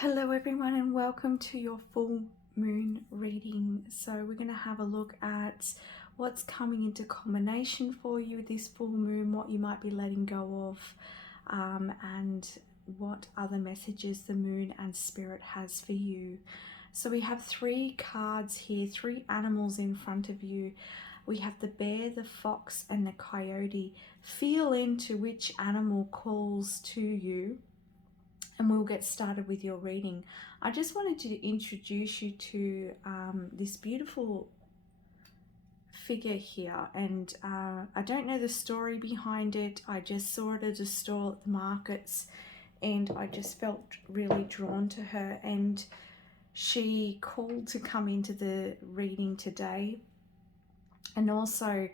Hello everyone and welcome to your full moon reading. So we're going to have a look at what's coming into combination for you this full moon, what you might be letting go of, and what other messages the moon and spirit has for you. So we have three cards here, three animals in front of you. We have the bear, the fox, and the coyote. Feel into which animal calls to you, and we'll get started with your reading. I just wanted to introduce you to this beautiful figure here, and I don't know the story behind it. I just saw it at a stall at the markets and I just felt really drawn to her, and she called to come into the reading today. And also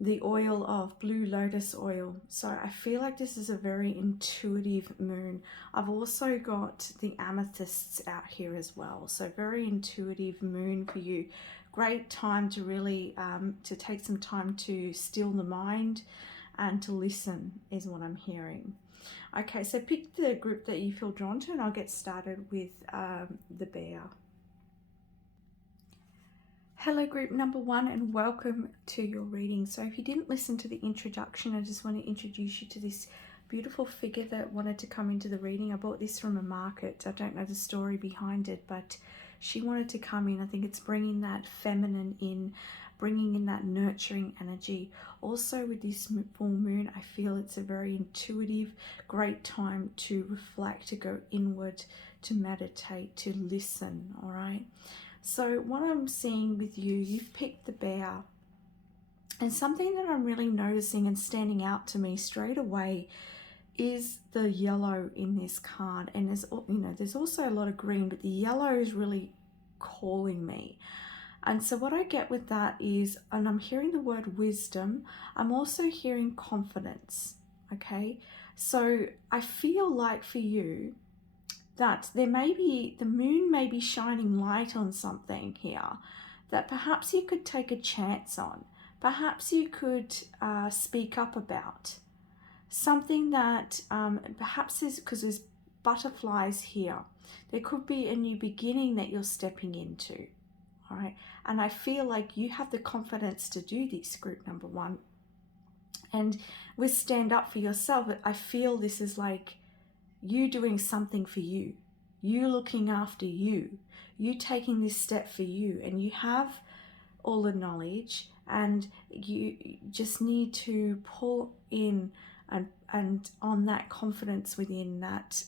the oil of blue lotus oil. So I feel like this is a very intuitive moon. I've also got the amethysts out here as well. So very intuitive moon for you. Great time to really to take some time to still the mind and to listen is what I'm hearing. Okay, so pick the group that you feel drawn to and I'll get started with the bear. Hello group number one and welcome to your reading. So if you didn't listen to the introduction, I just want to introduce you to this beautiful figure that wanted to come into the reading. I bought this from a market. I don't know the story behind it, but she wanted to come in. I think it's bringing that feminine in, bringing in that nurturing energy. Also with this full moon, I feel it's a very intuitive, great time to reflect, to go inward, to meditate, to listen, all right? So what I'm seeing with you, you've picked the bear, and something that I'm really noticing and standing out to me straight away is the yellow in this card. And there's also a lot of green, but the yellow is really calling me. And so what I get with that is, and I'm hearing the word wisdom, I'm also hearing confidence, okay? So I feel like for you, that the moon may be shining light on something here that perhaps you could take a chance on. Perhaps you could speak up about something that perhaps is, because there's butterflies here. There could be a new beginning that you're stepping into, all right? And I feel like you have the confidence to do this, group number one. And with stand up for yourself, I feel this is like you doing something for you, you looking after you, you taking this step for you, and you have all the knowledge and you just need to pull in and on that confidence within that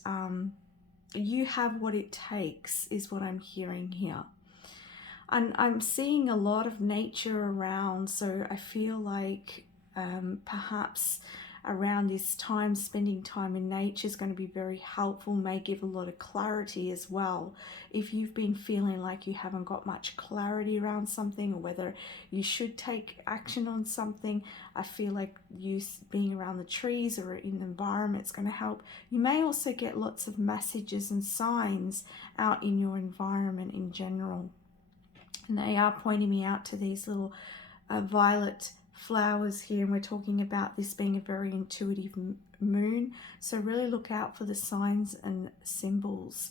you have what it takes is what I'm hearing here. And I'm seeing a lot of nature around, so I feel like perhaps around this time, spending time in nature is going to be very helpful, may give a lot of clarity as well. If you've been feeling like you haven't got much clarity around something, or whether you should take action on something, I feel like you being around the trees or in the environment is going to help. You may also get lots of messages and signs out in your environment in general. And they are pointing me out to these little violet flowers here, and we're talking about this being a very intuitive moon, so really look out for the signs and symbols.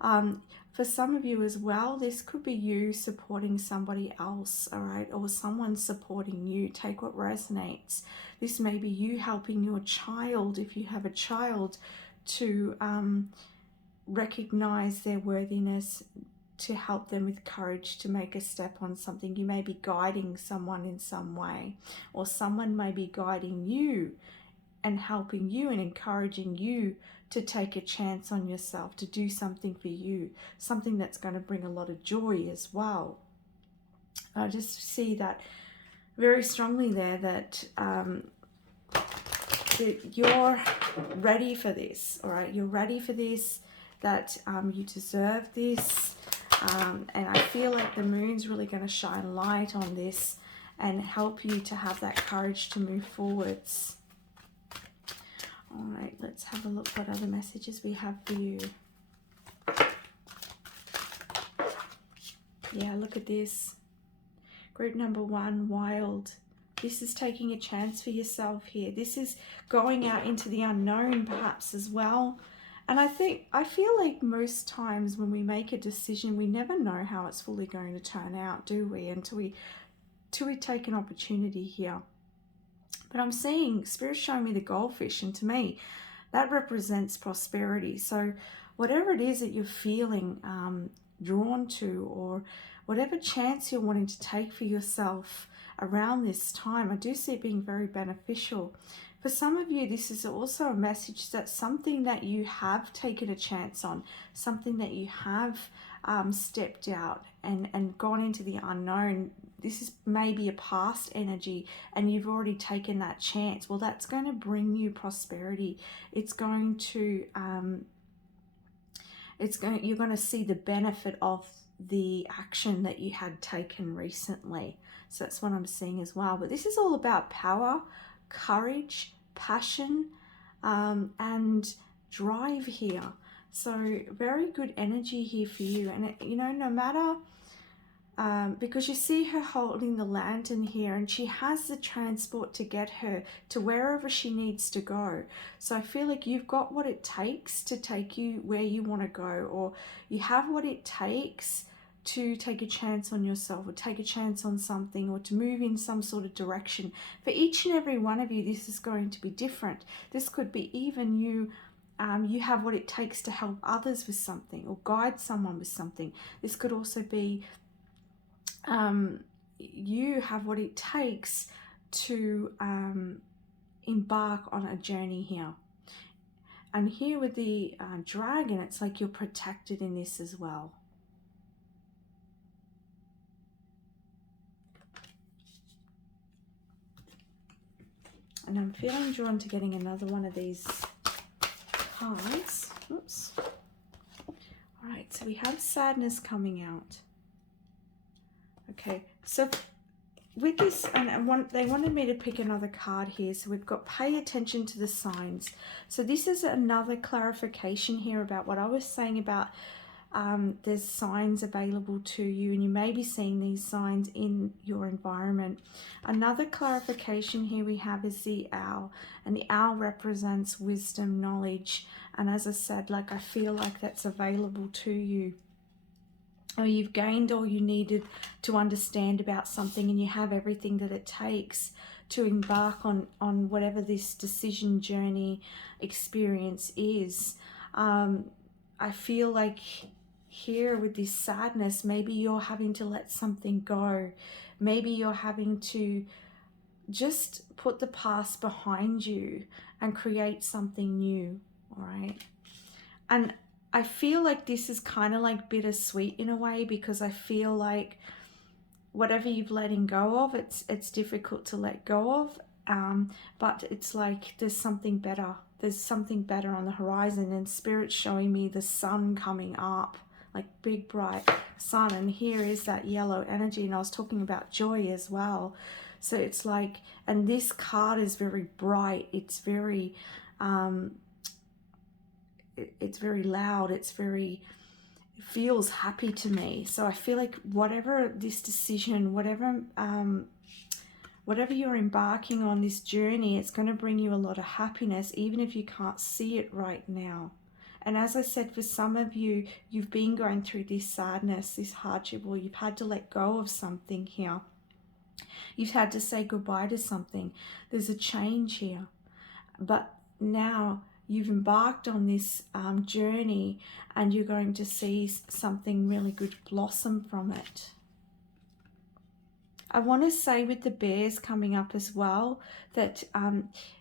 For some of you as well, this could be you supporting somebody else, all right, or someone supporting you. Take what resonates. This may be you helping your child, if you have a child, to recognize their worthiness, to help them with courage to make a step on something. You may be guiding someone in some way, or someone may be guiding you and helping you and encouraging you to take a chance on yourself, to do something for you, something that's going to bring a lot of joy as well. I just see that very strongly there, that you're ready for this, all right? You're ready for this, that you deserve this. And I feel like the moon's really going to shine light on this and help you to have that courage to move forwards. All right, let's have a look what other messages we have for you. Yeah, look at this. Group number one, wild. This is taking a chance for yourself here. This is going out into the unknown perhaps as well. And I feel like most times when we make a decision, we never know how it's fully going to turn out, do we? Until we take an opportunity here. But I'm seeing Spirit showing me the goldfish, and to me, that represents prosperity. So whatever it is that you're feeling drawn to, or whatever chance you're wanting to take for yourself around this time, I do see it being very beneficial. For some of you, this is also a message that something that you have taken a chance on, something that you have stepped out and gone into the unknown. This is maybe a past energy and you've already taken that chance. Well, that's going to bring you prosperity. It's going to, you're going to see the benefit of the action that you had taken recently. So that's what I'm seeing as well. But this is all about power, courage, passion, and drive here. So very good energy here for you. And no matter, because you see her holding the lantern here, and she has the transport to get her to wherever she needs to go. So I feel like you've got what it takes to take you where you want to go, or you have what it takes to take a chance on yourself, or take a chance on something, or to move in some sort of direction. For each and every one of you, this is going to be different. This could be even you. You have what it takes to help others with something, or guide someone with something. This could also be you have what it takes to embark on a journey here. And here with the dragon, it's like you're protected in this as well. And I'm feeling drawn to getting another one of these cards. Oops. All right, so we have sadness coming out. Okay, so with this, and they wanted me to pick another card here. So we've got pay attention to the signs. So this is another clarification here about what I was saying about there's signs available to you, and you may be seeing these signs in your environment. Another clarification here we have is the owl, and the owl represents wisdom, knowledge, and as I said, like, I feel like that's available to you, or you've gained all you needed to understand about something, and you have everything that it takes to embark on whatever this decision, journey, experience is. I feel like here with this sadness, maybe you're having to let something go. Maybe you're having to just put the past behind you and create something new, all right? And I feel like this is kind of like bittersweet in a way, because I feel like whatever you've letting go of, it's difficult to let go of, but it's like there's something better. There's something better on the horizon, and Spirit's showing me the sun coming up, like big bright sun, and here is that yellow energy, and I was talking about joy as well. So it's like, and this card is very bright, it's very it's very loud, it feels happy to me. So I feel like whatever this decision, whatever you're embarking on, this journey, it's going to bring you a lot of happiness, even if you can't see it right now. And as I said, for some of you, you've been going through this sadness, this hardship, or you've had to let go of something here. You've had to say goodbye to something. There's a change here. But now you've embarked on this journey, and you're going to see something really good blossom from it. I want to say with the bears coming up as well, that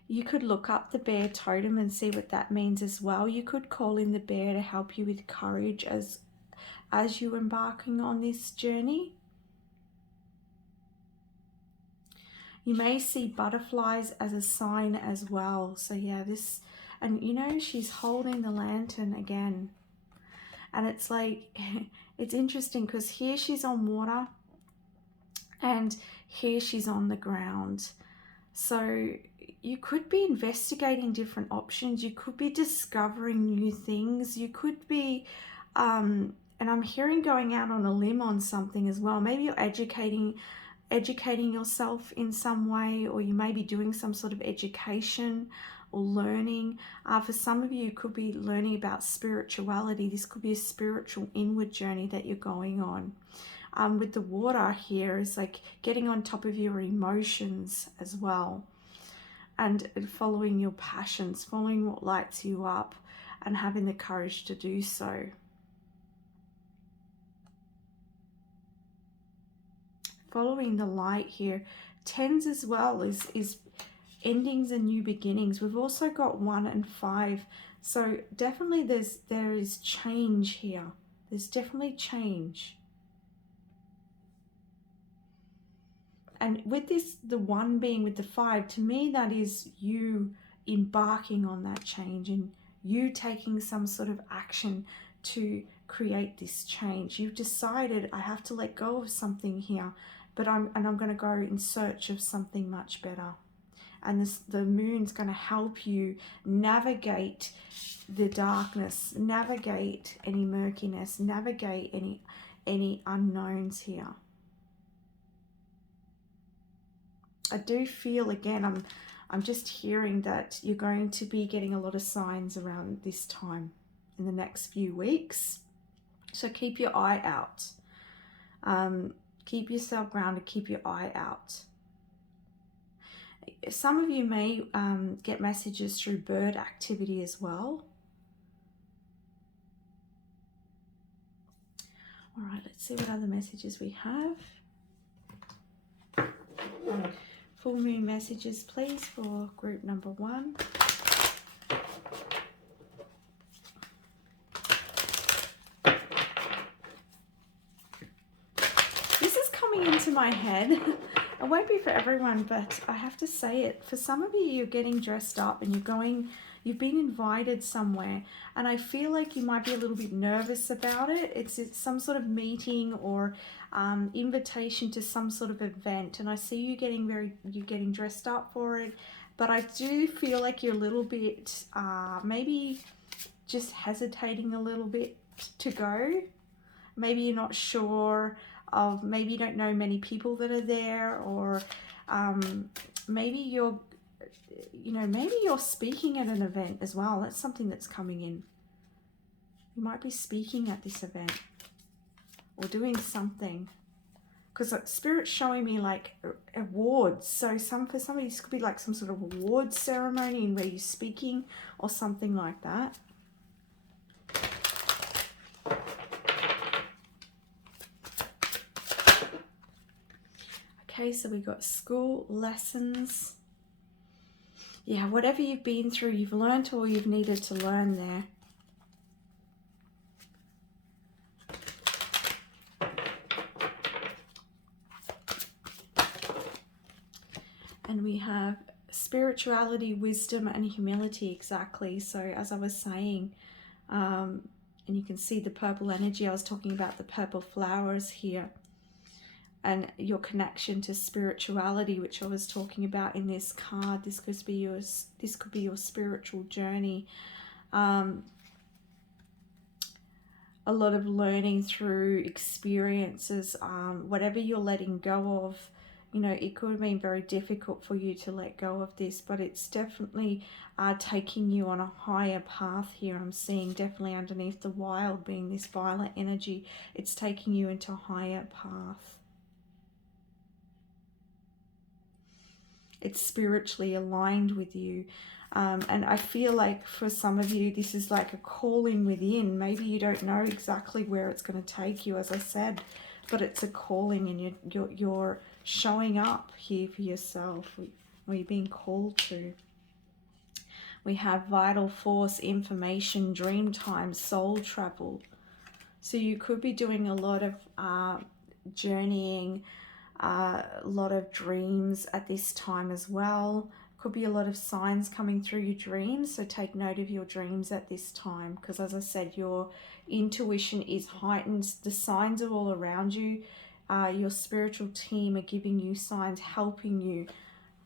you could look up the bear totem and see what that means as well. You could call in the bear to help you with courage as you're embarking on this journey. You may see butterflies as a sign as well. So yeah, this, and she's holding the lantern again. And it's like, it's interesting because here she's on water and here she's on the ground. So you could be investigating different options. You could be discovering new things. You could be, and I'm hearing going out on a limb on something as well. Maybe you're educating yourself in some way, or you may be doing some sort of education or learning. For some of you, it could be learning about spirituality. This could be a spiritual inward journey that you're going on. With the water here is like getting on top of your emotions as well, and following your passions, following what lights you up, and having the courage to do so. Following the light here. Tens as well is endings and new beginnings. We've also got 1 and 5. So definitely there is change here. There's definitely change. And with this, the 1 being with the 5, to me that is you embarking on that change and you taking some sort of action to create this change. You've decided, I have to let go of something here, but I'm going to go in search of something much better. And the moon's going to help you navigate the darkness, navigate any murkiness, navigate any unknowns here. I do feel, again, I'm just hearing that you're going to be getting a lot of signs around this time in the next few weeks. So keep your eye out. Keep yourself grounded, keep your eye out. Some of you may get messages through bird activity as well. All right, let's see what other messages we have. Full moon messages, please, for group number 1. This is coming into my head. It won't be for everyone, but I have to say it. For some of you, you're getting dressed up and you've been invited somewhere, and I feel like you might be a little bit nervous about it. It's some sort of meeting or invitation to some sort of event, and I see you getting dressed up for it, but I do feel like you're a little bit maybe just hesitating a little bit to go. Maybe you're not sure of, maybe you don't know many people that are there, or maybe you're speaking at an event as well. That's something that's coming in. You might be speaking at this event or doing something, because Spirit's showing me like awards. So for somebody, this could be like some sort of award ceremony where you're speaking or something like that. Okay, so we got school, lessons. Yeah, whatever you've been through, you've learned all you've needed to learn there. And we have spirituality, wisdom, and humility, exactly. So as I was saying, and you can see the purple energy, I was talking about the purple flowers here. And your connection to spirituality, which I was talking about in this card. This could be your spiritual journey. A lot of learning through experiences. Whatever you're letting go of, it could have been very difficult for you to let go of this, but it's definitely taking you on a higher path here. I'm seeing definitely underneath the wild being this violet energy. It's taking you into a higher path. It's spiritually aligned with you. And I feel like for some of you, this is like a calling within. Maybe you don't know exactly where it's going to take you, as I said, but it's a calling, and you're showing up here for yourself, or you're being called to. We have vital force, information, dream time, soul travel. So you could be doing a lot of journeying, a lot of dreams at this time as well. Could be a lot of signs coming through your dreams, so take note of your dreams at this time, because as I said, your intuition is heightened. The signs are all around you. Your spiritual team are giving you signs, helping you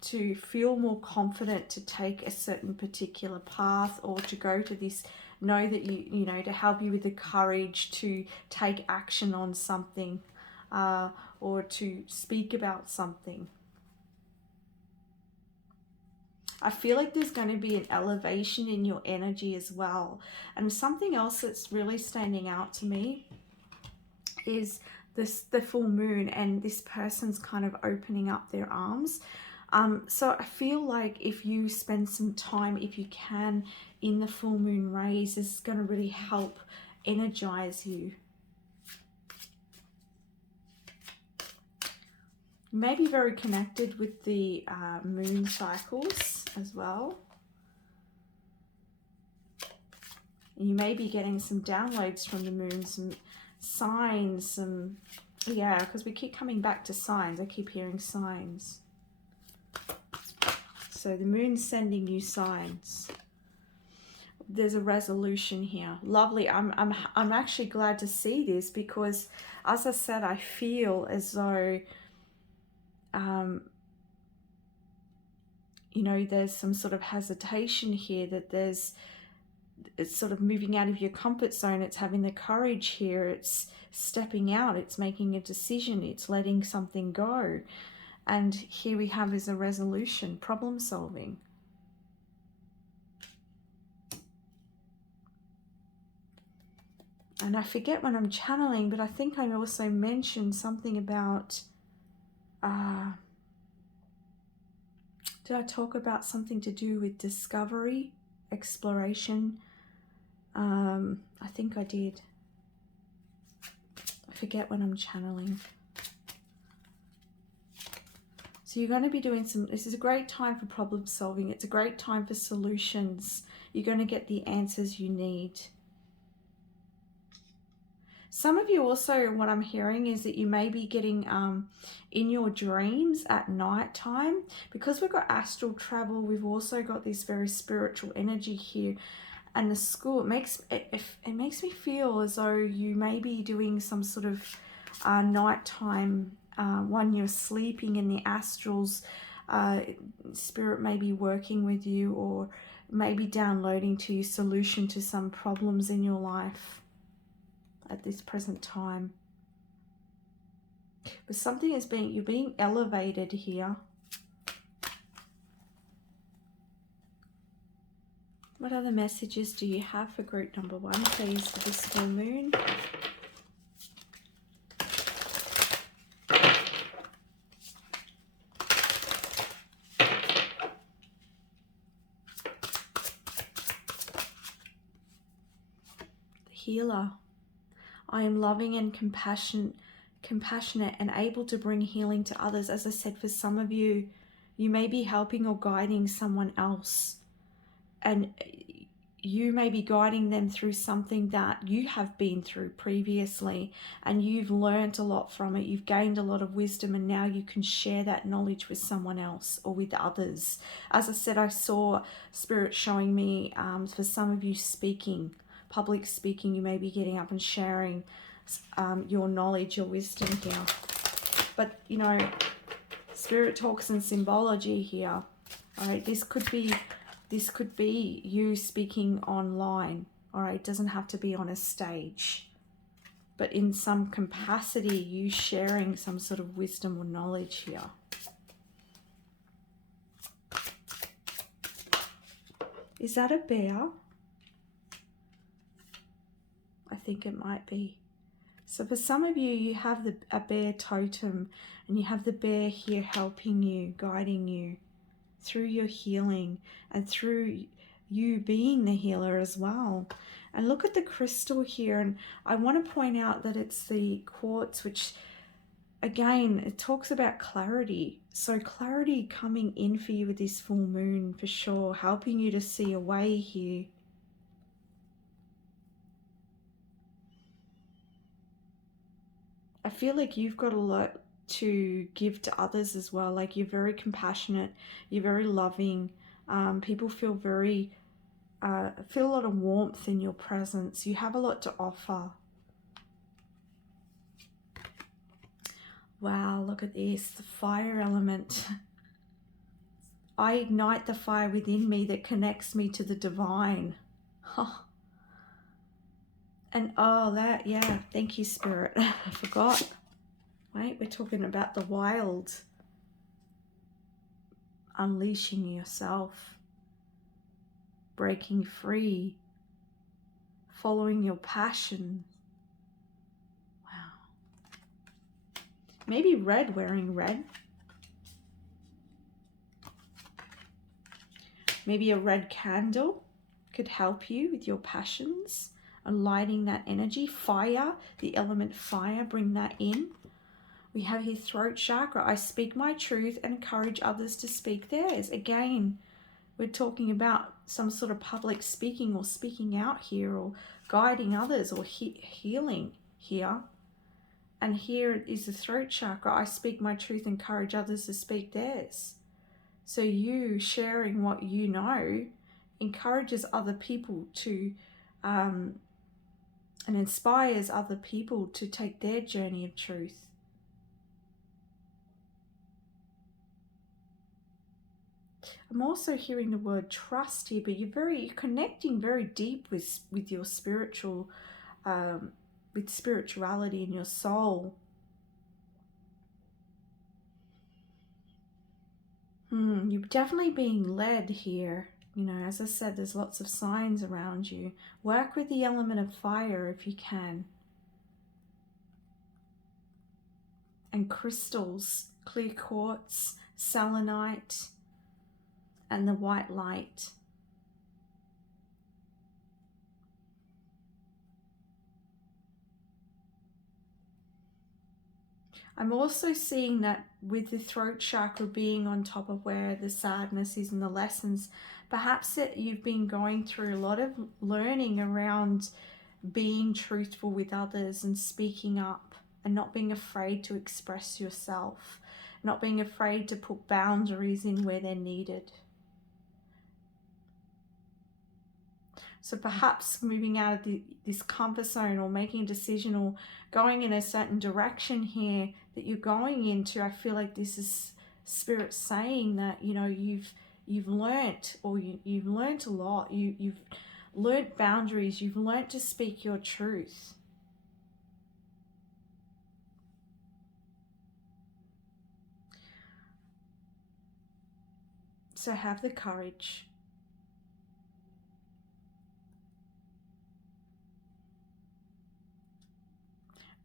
to feel more confident to take a certain particular path, or to go to this, know that to help you with the courage to take action on something, or to speak about something. I feel like there's going to be an elevation in your energy as well. And something else that's really standing out to me is the full moon, and this person's kind of opening up their arms. So I feel like if you spend some time, if you can, in the full moon rays, this is going to really help energize you. You may be very connected with the moon cycles as well. And you may be getting some downloads from the moon, some signs, some, yeah, because we keep coming back to signs. I keep hearing signs. So the moon's sending you signs. There's a resolution here. Lovely. I'm actually glad to see this, because as I said, I feel as though you know, there's some sort of hesitation here, that it's sort of moving out of your comfort zone. It's having the courage here. It's stepping out. It's making a decision. It's letting something go. And here we have is a resolution, problem solving. And I forget when I'm channeling, but I think I also mentioned something about, did I talk about something to do with discovery, exploration? I think I did. I forget when I'm channeling. So you're going to be doing some, this is a great time for problem solving. It's a great time for solutions. You're going to get the answers you need. Some of you also, what I'm hearing is that you may be getting in your dreams at night time. Because we've got astral travel, we've also got this very spiritual energy here. And the school, it makes me feel as though you may be doing some sort of nighttime, when you're sleeping in the astrals, spirit may be working with you, or maybe downloading to you solution to some problems in your life at this present time. But something is you're being elevated here. What other messages do you have for group number 1, please, for this full moon? The healer. I am loving and compassionate and able to bring healing to others. As I said, for some of you, you may be helping or guiding someone else, and you may be guiding them through something that you have been through previously, and you've learned a lot from it. You've gained a lot of wisdom, and now you can share that knowledge with someone else or with others. As I said, I saw Spirit showing me for some of you speaking, public speaking. You may be getting up and sharing your knowledge, your wisdom here. But, you know, Spirit talks in symbology here. All right, this could be you speaking online. All right, it doesn't have to be on a stage, but in some capacity, you sharing some sort of wisdom or knowledge here. Is that a bear? I think it might be. So for some of you, you have a bear totem, and you have the bear here helping you, guiding you through your healing, and through you being the healer as well. And look at the crystal here, and I want to point out that it's the quartz, which again, it talks about clarity. So clarity coming in for you with this full moon for sure, helping you to see a way here. I feel like you've got a lot to give to others as well. Like, you're very compassionate, you're very loving. People feel very, feel a lot of warmth in your presence. You have a lot to offer. Wow, look at this, the fire element. I ignite the fire within me that connects me to the divine. Oh. And oh, that, yeah, thank you, Spirit. I forgot. Wait, we're talking about the wild. Unleashing yourself. breaking free, following your passion. Wow. Maybe red, wearing red. Maybe a red candle could help you with your passions and lighting that energy. Fire, the element fire, bring that in. We have here throat chakra. I speak my truth and encourage others to speak theirs. Again, we're talking about some sort of public speaking or speaking out here, or guiding others, or healing here. And here is the throat chakra. I speak my truth and encourage others to speak theirs. So you sharing what you know encourages other people to and inspires other people to take their journey of truth. I'm also hearing the word trust here, but you're connecting very deep with your spiritual, with spirituality in your soul. You're definitely being led here. You know, as I said, there's lots of signs around you. Work with the element of fire if you can. And crystals, clear quartz, selenite, and the white light. I'm also seeing that with the throat chakra being on top of where the sadness is and the lessons, perhaps that you've been going through a lot of learning around being truthful with others and speaking up and not being afraid to express yourself, not being afraid to put boundaries in where they're needed. So perhaps moving out of this comfort zone, or making a decision, or going in a certain direction here that you're going into, I feel like this is Spirit saying that, you know, you've learnt, or you've learnt a lot. You've learnt boundaries. You've learnt to speak your truth. So have the courage.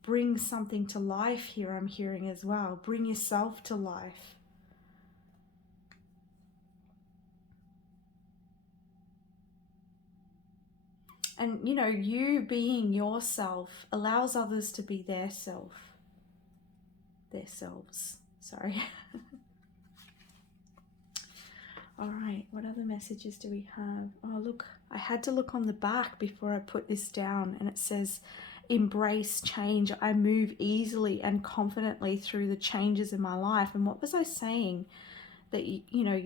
Bring something to life here, I'm hearing as well. Bring yourself to life. And, you know, you being yourself allows others to be their self. Their selves. Sorry. All right, what other messages do we have? Oh, look, I had to look on the back before I put this down, and it says, embrace change. I move easily and confidently through the changes in my life. And what was I saying? That, you know,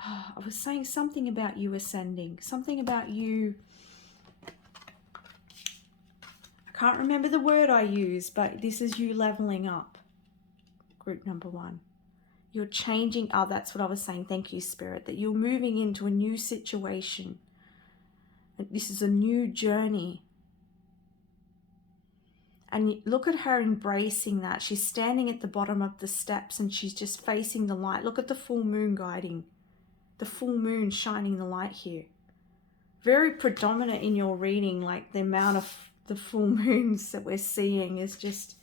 I was saying something about you ascending, something about you. I can't remember the word I used, but this is you leveling up. Group number 1. You're changing. Oh, that's what I was saying. Thank you, Spirit. That you're moving into a new situation. This is a new journey. And look at her embracing that. She's standing at the bottom of the steps and she's just facing the light. Look at the full moon guiding. The full moon shining the light here. Very predominant in your reading, like the amount of the full moons that we're seeing is just,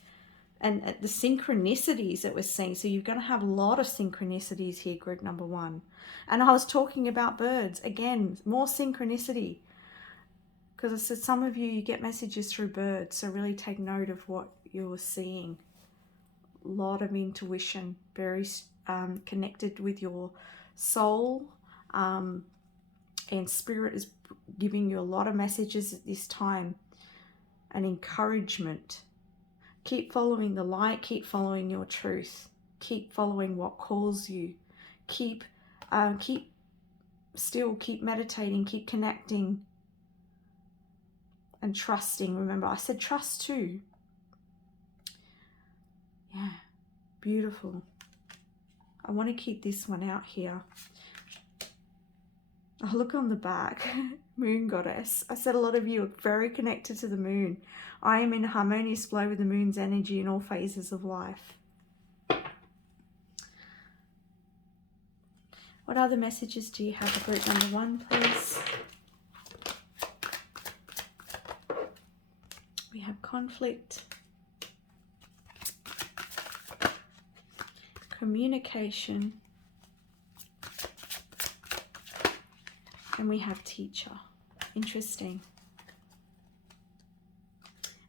and the synchronicities that we're seeing. So you're going to have a lot of synchronicities here, group number 1. And I was talking about birds. Again, more synchronicity. Because I said some of you get messages through birds. So really take note of what you're seeing. A lot of intuition. Very connected with your soul. And Spirit is giving you a lot of messages at this time. And encouragement. Keep following the light. Keep following your truth. Keep following what calls you. Keep still. Keep meditating. Keep connecting. And trusting. Remember, I said trust too. Yeah, beautiful. I want to keep this one out here. Oh, look on the back. Moon goddess. I said a lot of you are very connected to the moon. I am in harmonious flow with the moon's energy in all phases of life. What other messages do you have for group number 1, please? We have conflict, communication, and we have teacher. Interesting.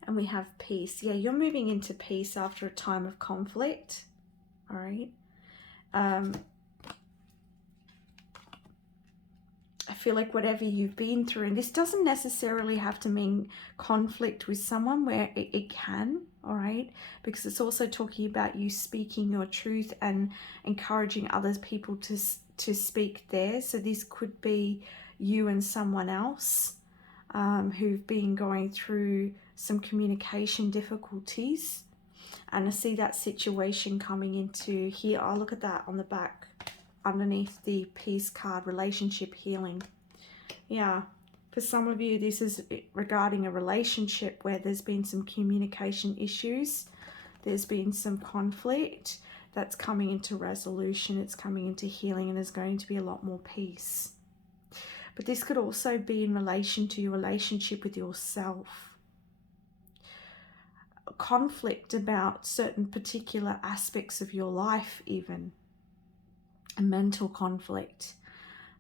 And we have peace. Yeah, you're moving into peace after a time of conflict. All right. I feel like whatever you've been through, and this doesn't necessarily have to mean conflict with someone, where it can, all right? Because it's also talking about you speaking your truth and encouraging other people to speak theirs. So this could be you and someone else who've been going through some communication difficulties. And I see that situation coming into here. Oh, look at that on the back underneath the peace card, relationship healing. Yeah, for some of you, this is regarding a relationship where there's been some communication issues. There's been some conflict that's coming into resolution. It's coming into healing, and there's going to be a lot more peace. But this could also be in relation to your relationship with yourself. Conflict about certain particular aspects of your life, even a mental conflict.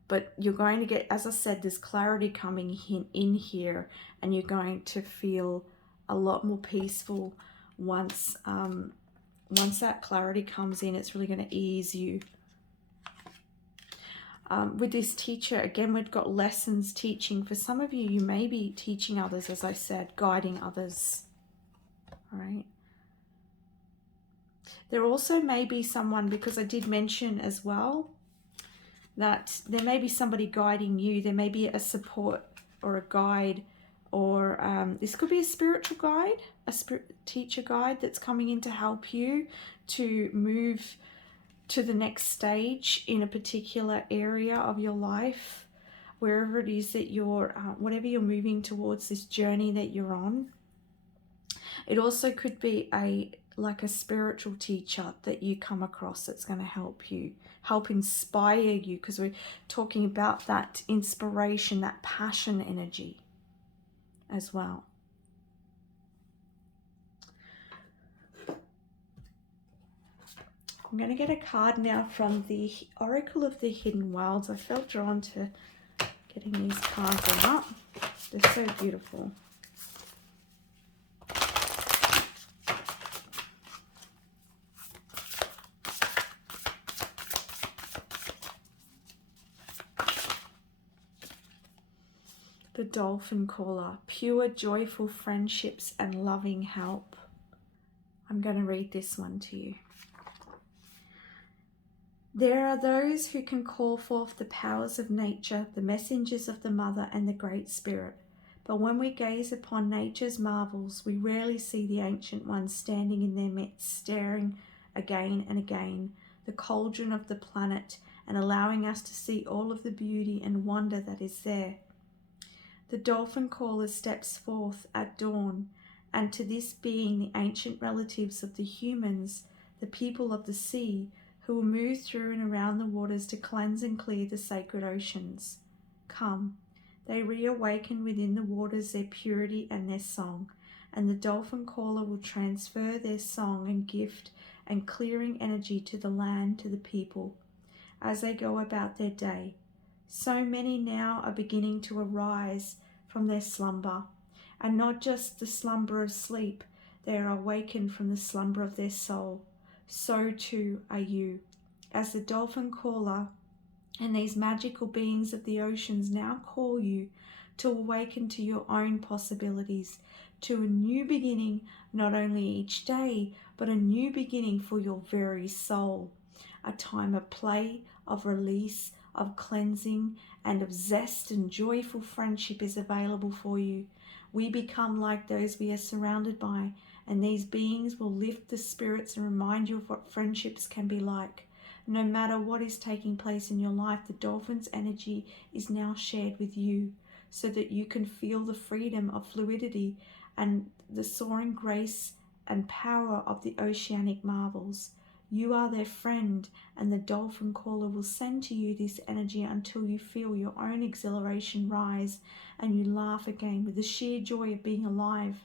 But you're going to get, as I said, there's clarity coming in here, and you're going to feel a lot more peaceful once that clarity comes in. It's really going to ease you. With this teacher, again, we've got lessons teaching. For some of you, you may be teaching others, as I said, guiding others. All right. There also may be someone, because I did mention as well that there may be somebody guiding you. There may be a support or a guide, or this could be a spiritual guide, a teacher guide that's coming in to help you to move to the next stage in a particular area of your life, wherever it is that you're, whatever you're moving towards, this journey that you're on. It also could be like a spiritual teacher that you come across that's going to help you, help inspire you, because we're talking about that inspiration, that passion energy as well. I'm going to get a card now from the Oracle of the Hidden Wilds. I felt drawn to getting these cards out. They're so beautiful. The Dolphin Caller, pure, joyful friendships and loving help. I'm going to read this one to you. There are those who can call forth the powers of nature, the messengers of the Mother and the Great Spirit. But when we gaze upon nature's marvels, we rarely see the Ancient Ones standing in their midst, staring again and again, the cauldron of the planet, and allowing us to see all of the beauty and wonder that is there. The Dolphin Caller steps forth at dawn, and to this being the ancient relatives of the humans, the people of the sea, who will move through and around the waters to cleanse and clear the sacred oceans. Come, they reawaken within the waters their purity and their song, and the Dolphin Caller will transfer their song and gift and clearing energy to the land, to the people, as they go about their day. So many now are beginning to arise from their slumber, and not just the slumber of sleep, they are awakened from the slumber of their soul. So too are you, as the Dolphin Caller and these magical beings of the oceans now call you to awaken to your own possibilities, to a new beginning, not only each day, but a new beginning for your very soul. A time of play, of release, of cleansing, and of zest and joyful friendship is available for you. We become like those we are surrounded by, and these beings will lift the spirits and remind you of what friendships can be like. No matter what is taking place in your life, the dolphin's energy is now shared with you, so that you can feel the freedom of fluidity and the soaring grace and power of the oceanic marvels. You are their friend, and the dolphin caller will send to you this energy until you feel your own exhilaration rise and you laugh again with the sheer joy of being alive.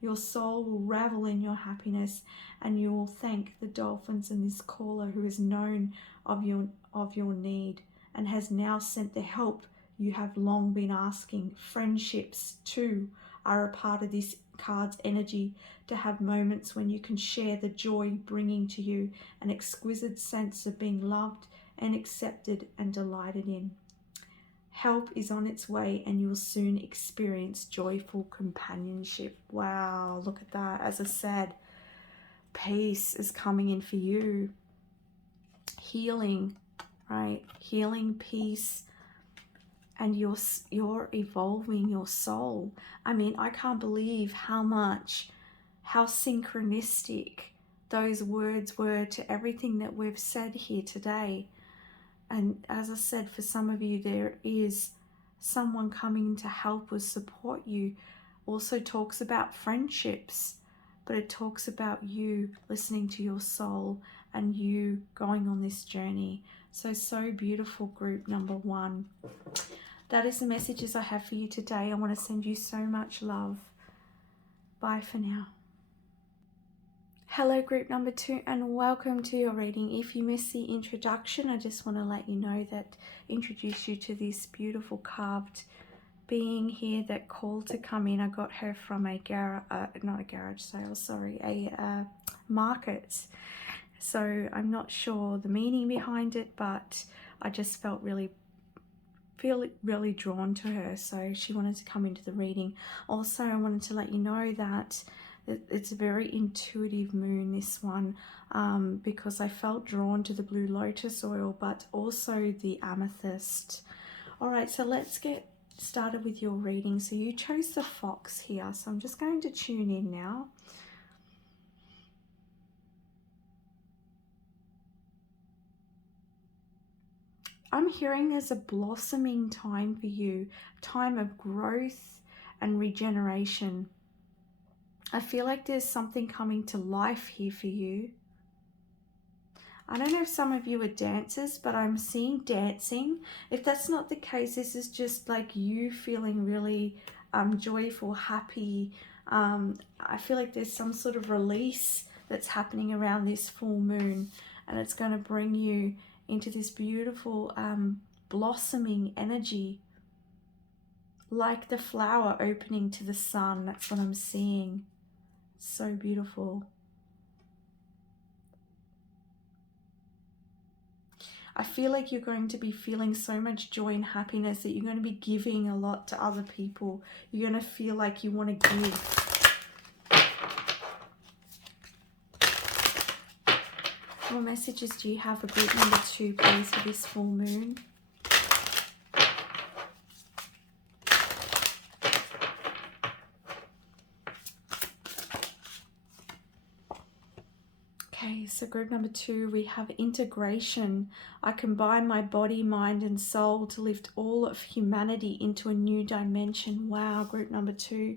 Your soul will revel in your happiness, and you will thank the dolphins and this caller who has known of your need and has now sent the help you have long been asking. Friendships, too, are a part of this card's energy, to have moments when you can share the joy bringing to you an exquisite sense of being loved and accepted and delighted in. Help is on its way, and you will soon experience joyful companionship. Wow, look at that. As I said, peace is coming in for you. Healing, right? Healing, peace, and you're evolving your soul. I mean, I can't believe how synchronistic those words were to everything that we've said here today. And as I said, for some of you, there is someone coming to help or support you. Also talks about friendships, but it talks about you listening to your soul and you going on this journey. So beautiful, group number 1. That is the messages I have for you today. I want to send you so much love. Bye for now. Hello, group number 2, and welcome to your reading. If you missed the introduction, I just want to let you know that introduce you to this beautiful carved being here that called to come in. I got her from a market. So I'm not sure the meaning behind it, but I just felt really drawn to her, so she wanted to come into the reading. Also, I wanted to let you know that it's a very intuitive moon, this one, because I felt drawn to the blue lotus oil, but also the amethyst. All right, so let's get started with your reading. So you chose the fox here, so I'm just going to tune in now. I'm hearing there's a blossoming time for you, time of growth and regeneration. I feel like there's something coming to life here for you. I don't know if some of you are dancers, but I'm seeing dancing. If that's not the case, this is just like you feeling really joyful, happy. I feel like there's some sort of release that's happening around this full moon, and it's going to bring you into this beautiful blossoming energy, like the flower opening to the sun. That's what I'm seeing. So beautiful. I feel like you're going to be feeling so much joy and happiness that you're going to be giving a lot to other people. You're going to feel like you want to give. What messages do you have for group number 2, please, for this full moon? Okay, so group number 2, we have integration. I combine my body, mind, and soul to lift all of humanity into a new dimension. Wow, group number 2.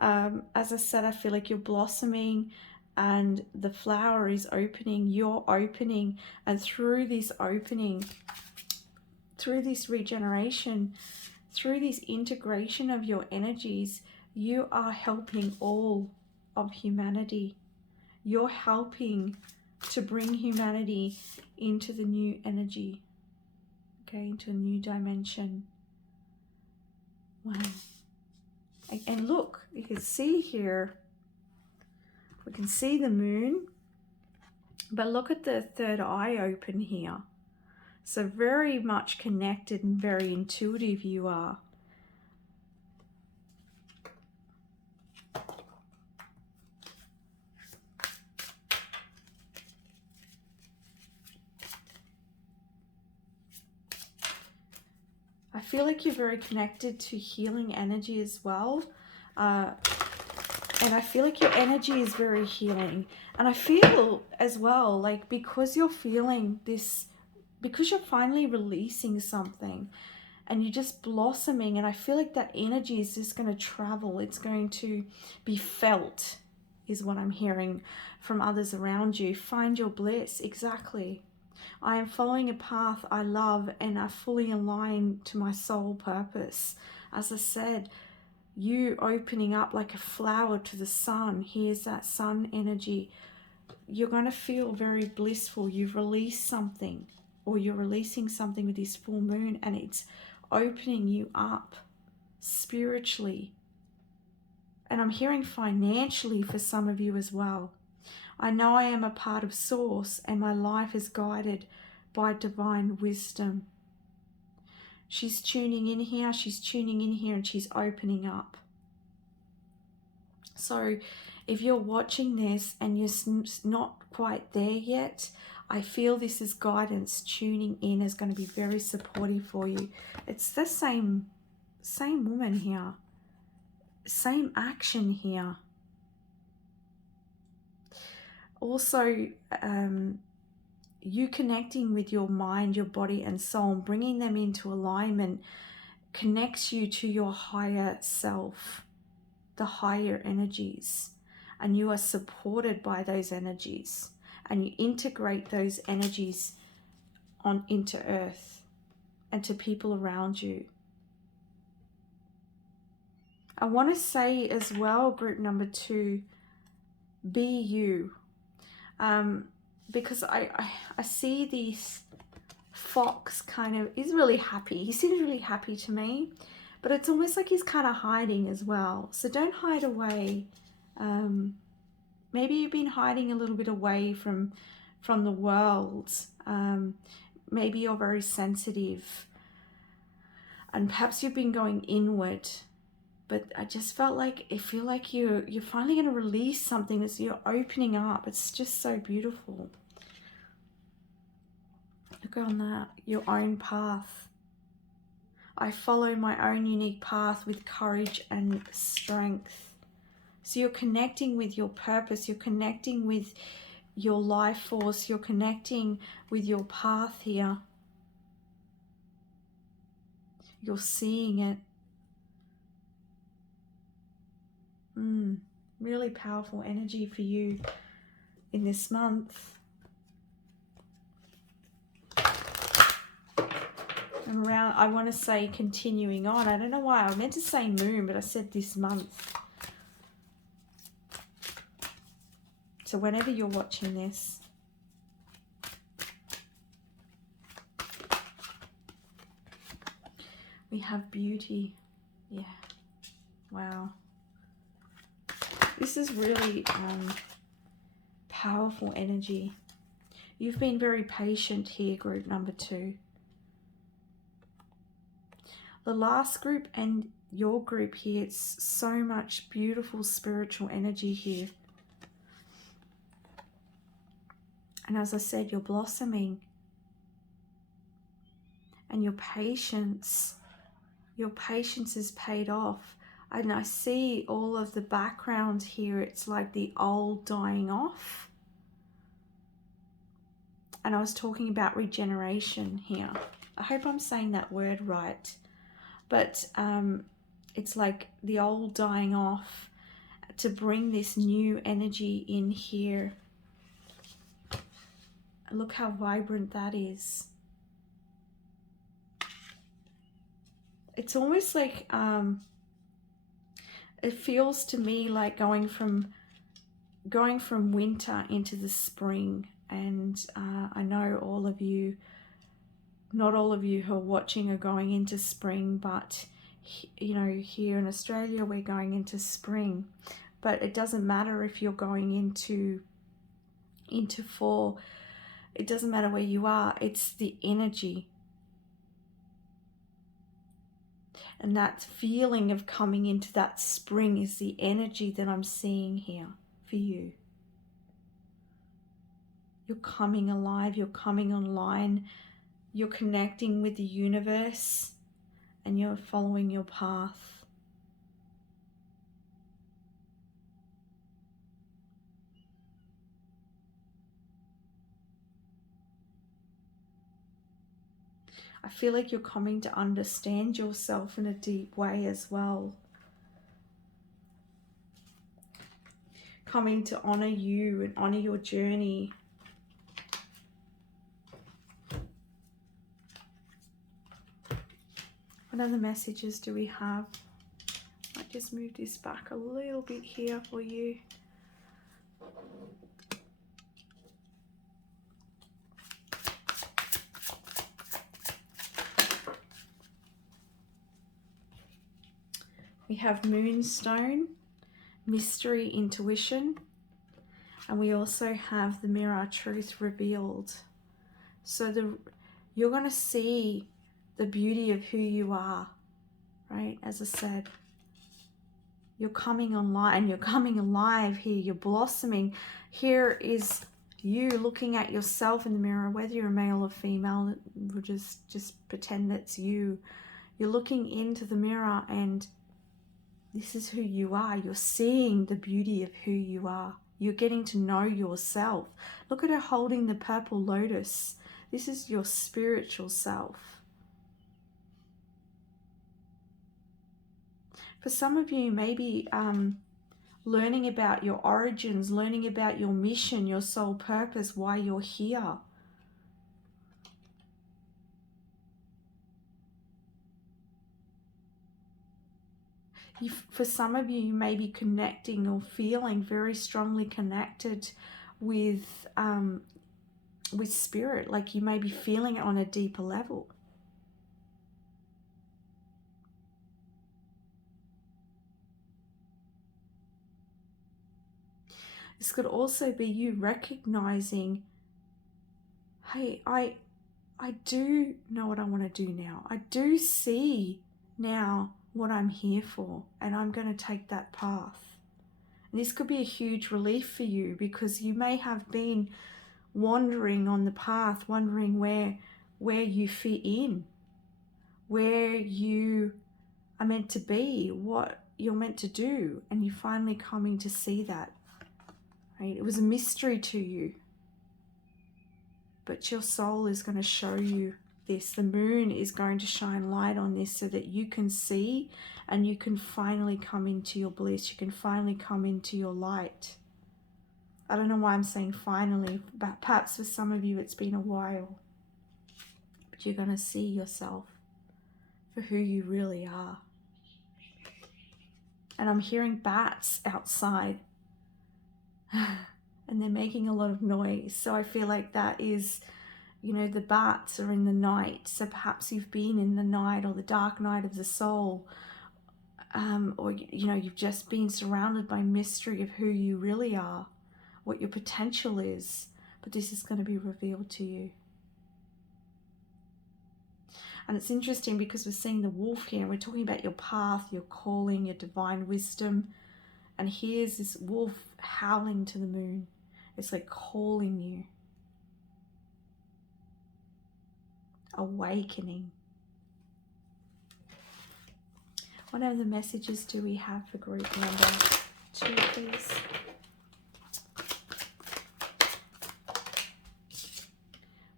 As I said, I feel like you're blossoming and the flower is opening. You're opening, and through this opening, through this regeneration, through this integration of your energies, you are helping all of humanity. You're helping to bring humanity into the new energy, okay, into a new dimension. Wow. And look, you can see here, we can see the moon, but look at the third eye open here. So very much connected and very intuitive you are. I feel like you're very connected to healing energy as well. And I feel like your energy is very healing. And I feel as well, like, because you're feeling this, because you're finally releasing something and you're just blossoming, and I feel like that energy is just going to travel. It's going to be felt. is what I'm hearing from others around you. Find your bliss. Exactly. I am following a path I love and are fully aligned to my soul purpose. As I said, you opening up like a flower to the sun. Here's that sun energy. You're going to feel very blissful. You've released something, or you're releasing something with this full moon, and it's opening you up spiritually. And I'm hearing financially for some of you as well. I know I am a part of Source, and my life is guided by divine wisdom. She's tuning in here, and she's opening up. So if you're watching this and you're not quite there yet, I feel this is guidance. Tuning in is going to be very supportive for you. It's the same woman here. Same action here. Also, you connecting with your mind, your body and soul, and bringing them into alignment connects you to your higher self, the higher energies, and you are supported by those energies, and you integrate those energies into earth and to people around you. I want to say as well, group number 2, be you. Because I see this fox kind of is really happy. He seems really happy to me, but it's almost like he's kind of hiding as well. So don't hide away. Maybe you've been hiding a little bit away from the world. Maybe you're very sensitive, and perhaps you've been going inward. But I just feel like you're finally going to release something as you're opening up. It's just so beautiful. Look on that, your own path. I follow my own unique path with courage and strength. So you're connecting with your purpose. You're connecting with your life force. You're connecting with your path here. You're seeing it. Really powerful energy for you in this month. And around, I want to say continuing on. I don't know why. I meant to say moon, but I said this month. So whenever you're watching this, we have beauty. Yeah. Wow. This is really powerful energy. You've been very patient here, group number 2. The last group and your group here, it's so much beautiful spiritual energy here. And as I said, you're blossoming. And your patience is paid off. And I see all of the background here. It's like the old dying off. And I was talking about regeneration here. I hope I'm saying that word right. But it's like the old dying off to bring this new energy in here. Look how vibrant that is. It's almost like it feels to me like going from winter into the spring. And I know all of you, not all of you who are watching are going into spring, but you know, here in Australia we're going into spring. But it doesn't matter if you're going into fall. It doesn't matter where you are. It's the energy. And that feeling of coming into that spring is the energy that I'm seeing here for you. You're coming alive, you're coming online, you're connecting with the universe, and you're following your path. I feel like you're coming to understand yourself in a deep way as well. coming to honor you and honor your journey. What other messages do we have? I'll just move this back a little bit here for you. We have Moonstone, Mystery, Intuition, and we also have the Mirror, Truth Revealed. So you're going to see the beauty of who you are, right? As I said, you're coming online, you're coming alive here, you're blossoming. Here is you looking at yourself in the mirror, whether you're a male or female, we'll just pretend that's you. You're looking into the mirror and this is who you are. You're seeing the beauty of who you are. You're getting to know yourself. Look at her holding the purple lotus. This is your spiritual self. For some of you, maybe learning about your origins, learning about your mission, your soul purpose, why you're here. For some of you, you may be connecting or feeling very strongly connected with spirit, like you may be feeling it on a deeper level. This could also be you recognizing, hey, I do know what I want to do now. I do see now what I'm here for, and I'm going to take that path. And this could be a huge relief for you because you may have been wandering on the path, wondering where you fit in, where you are meant to be, what you're meant to do, and you're finally coming to see that. Right? It was a mystery to you, but your soul is going to show you this. The moon is going to shine light on this so that you can see and you can finally come into your bliss. You can finally come into your light. I don't know why I'm saying finally, but perhaps for some of you it's been a while. But you're going to see yourself for who you really are. And I'm hearing bats outside. And they're making a lot of noise. So I feel like that is, the bats are in the night. So perhaps you've been in the night or the dark night of the soul. Or, you've just been surrounded by mystery of who you really are, what your potential is. But this is going to be revealed to you. And it's interesting because we're seeing the wolf here. And we're talking about your path, your calling, your divine wisdom. And here's this wolf howling to the moon. It's like calling you. Awakening. What other messages do we have for group number 2, please?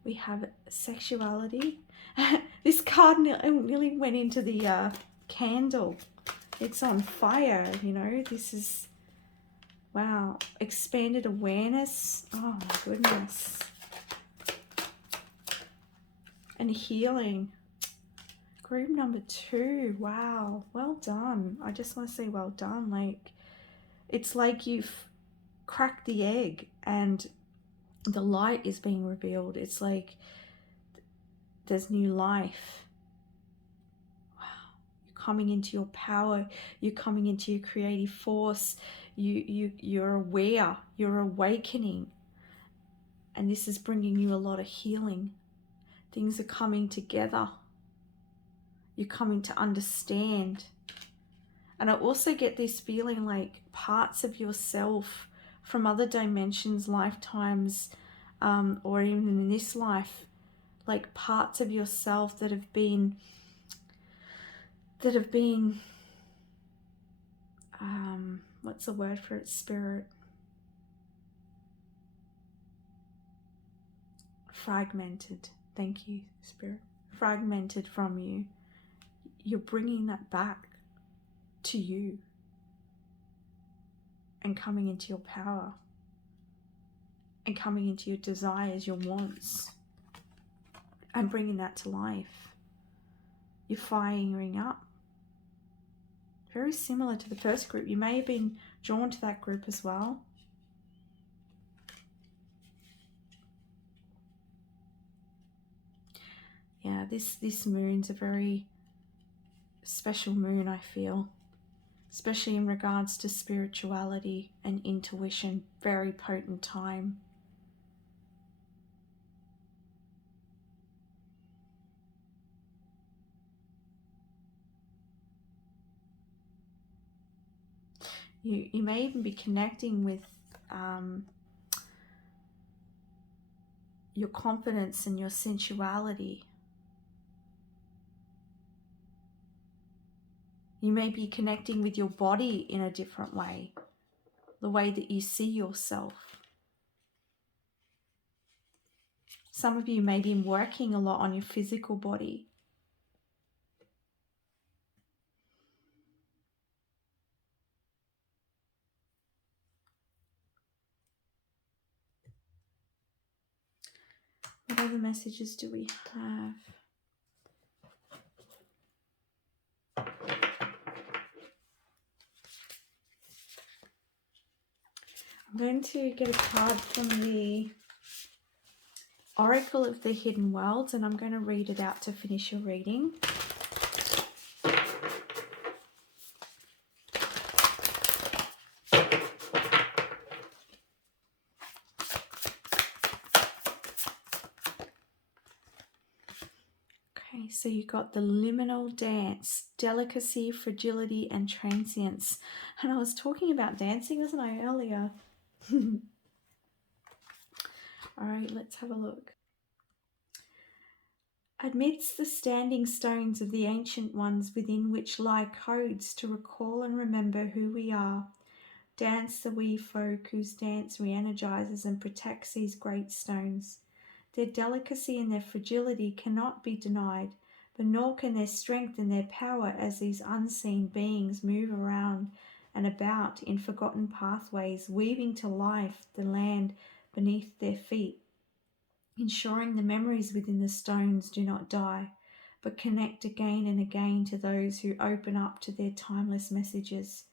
We have sexuality. This card nearly went into the candle. It's on fire, This is, wow. Expanded awareness. Oh, my goodness. And healing. Group number 2. Wow. Well done. I just want to say well done. Like, it's like you've cracked the egg and the light is being revealed. It's like there's new life. Coming into your power, you're coming into your creative force, you're aware, you're awakening, and this is bringing you a lot of healing. Things are coming together. You're coming to understand. And I also get this feeling like parts of yourself from other dimensions, lifetimes, or even in this life, like parts of yourself that have been what's the word for it? Spirit. Fragmented. Thank you, Spirit. Fragmented from you. You're bringing that back to you. and coming into your power and coming into your desires, your wants, and bringing that to life. You're firing up. Very similar to the first group. You may have been drawn to that group as well. Yeah, this moon's a very special moon, I feel. Especially in regards to spirituality and intuition. Very potent time. You may even be connecting with your confidence and your sensuality. You may be connecting with your body in a different way, the way that you see yourself. Some of you may be working a lot on your physical body. What other messages do we have? I'm going to get a card from the Oracle of the Hidden Worlds, and I'm going to read it out to finish your reading. Okay, so you got the liminal dance, delicacy, fragility, and transience. And I was talking about dancing, wasn't I, earlier? All right, let's have a look. Amidst the standing stones of the ancient ones within which lie codes to recall and remember who we are, dance the wee folk whose dance re-energizes and protects these great stones. Their delicacy and their fragility cannot be denied, but nor can their strength and their power as these unseen beings move around and about in forgotten pathways, weaving to life the land beneath their feet, ensuring the memories within the stones do not die, but connect again and again to those who open up to their timeless messages.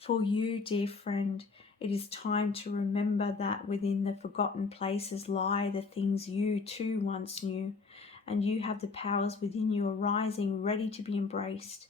For you, dear friend, it is time to remember that within the forgotten places lie the things you too once knew, and you have the powers within you arising, ready to be embraced.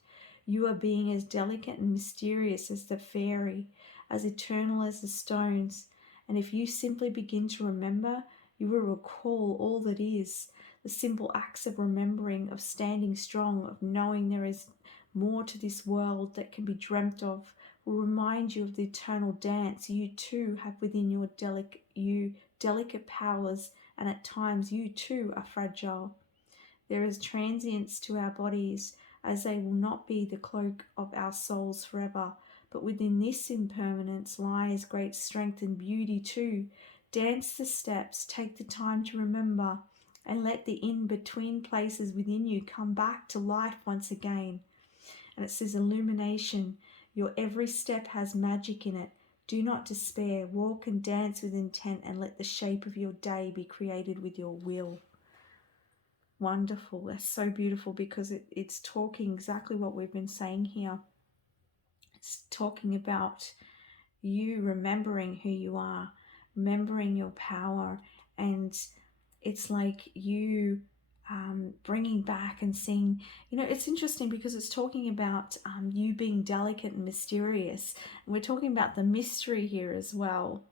You are being as delicate and mysterious as the fairy, as eternal as the stones, and if you simply begin to remember, you will recall all that is. The simple acts of remembering, of standing strong, of knowing there is more to this world that can be dreamt of, will remind you of the eternal dance you too have within your delicate powers, and at times you too are fragile. There is transience to our bodies, as they will not be the cloak of our souls forever, but within this impermanence lies great strength and beauty too. Dance the steps, take the time to remember, and let the in-between places within you come back to life once again. And it says illumination. Your every step has magic in it. Do not despair. Walk and dance with intent, and let the shape of your day be created with your will. Wonderful. That's so beautiful, because it's talking exactly what we've been saying here. It's talking about you remembering who you are, remembering your power, and it's like you bringing back and seeing, it's interesting because it's talking about you being delicate and mysterious, and we're talking about the mystery here as well.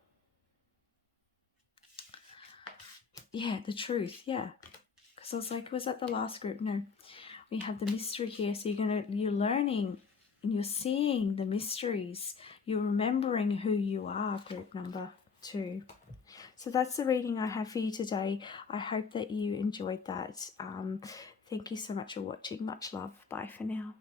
Yeah, the truth, yeah. Because I was like, was that the last group? No, we have the mystery here. So you're learning and you're seeing the mysteries. You're remembering who you are, group number 2. So that's the reading I have for you today. I hope that you enjoyed that. Thank you so much for watching. Much love. Bye for now.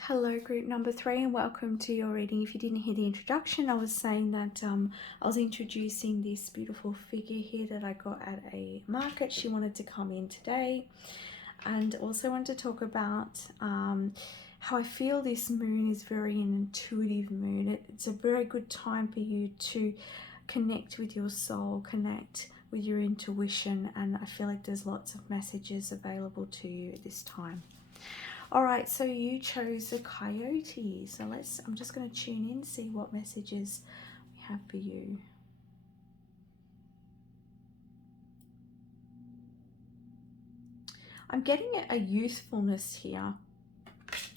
Hello, group number 3, and welcome to your reading. If you didn't hear the introduction, I was saying that I was introducing this beautiful figure here that I got at a market. She wanted to come in today, and also wanted to talk about how I feel this moon is very an intuitive moon. It's a very good time for you to connect with your soul, connect with your intuition, and I feel like there's lots of messages available to you at this time. All right, so you chose a coyote. So I'm just going to tune in, see what messages we have for you. I'm getting a youthfulness here.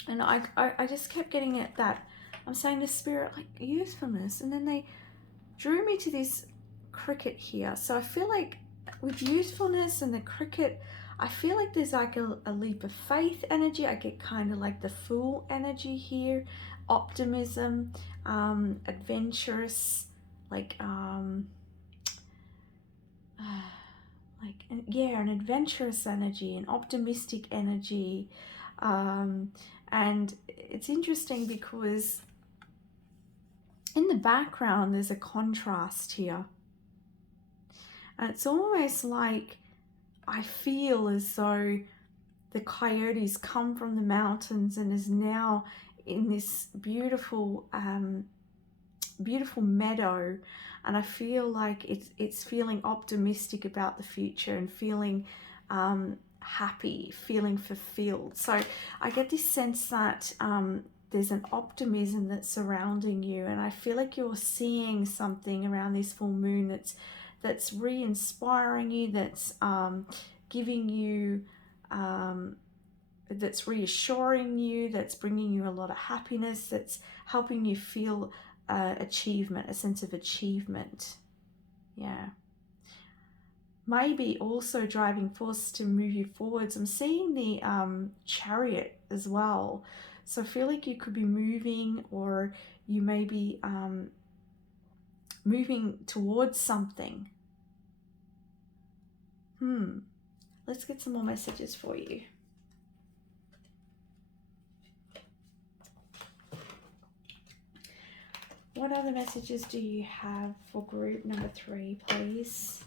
And I just kept getting it that I'm saying to spirit, like youthfulness. And then they drew me to this cricket here. So I feel like with youthfulness and the cricket, I feel like there's like a leap of faith energy. I get kind of like the fool energy here, optimism, adventurous, like an adventurous energy, an optimistic energy. And it's interesting because in the background there's a contrast here. And it's almost like I feel as though the coyote's come from the mountains and is now in this beautiful beautiful meadow, and I feel like it's feeling optimistic about the future and feeling happy, feeling fulfilled. So I get this sense that there's an optimism that's surrounding you, and I feel like you're seeing something around this full moon that's re-inspiring you, that's giving you that's reassuring you, that's bringing you a lot of happiness, that's helping you feel achievement, a sense of achievement. Yeah. Maybe also driving force to move you forwards. I'm seeing the chariot as well. So I feel like you could be moving, or you may be moving towards something. Let's get some more messages for you. What other messages do you have for group number 3, please?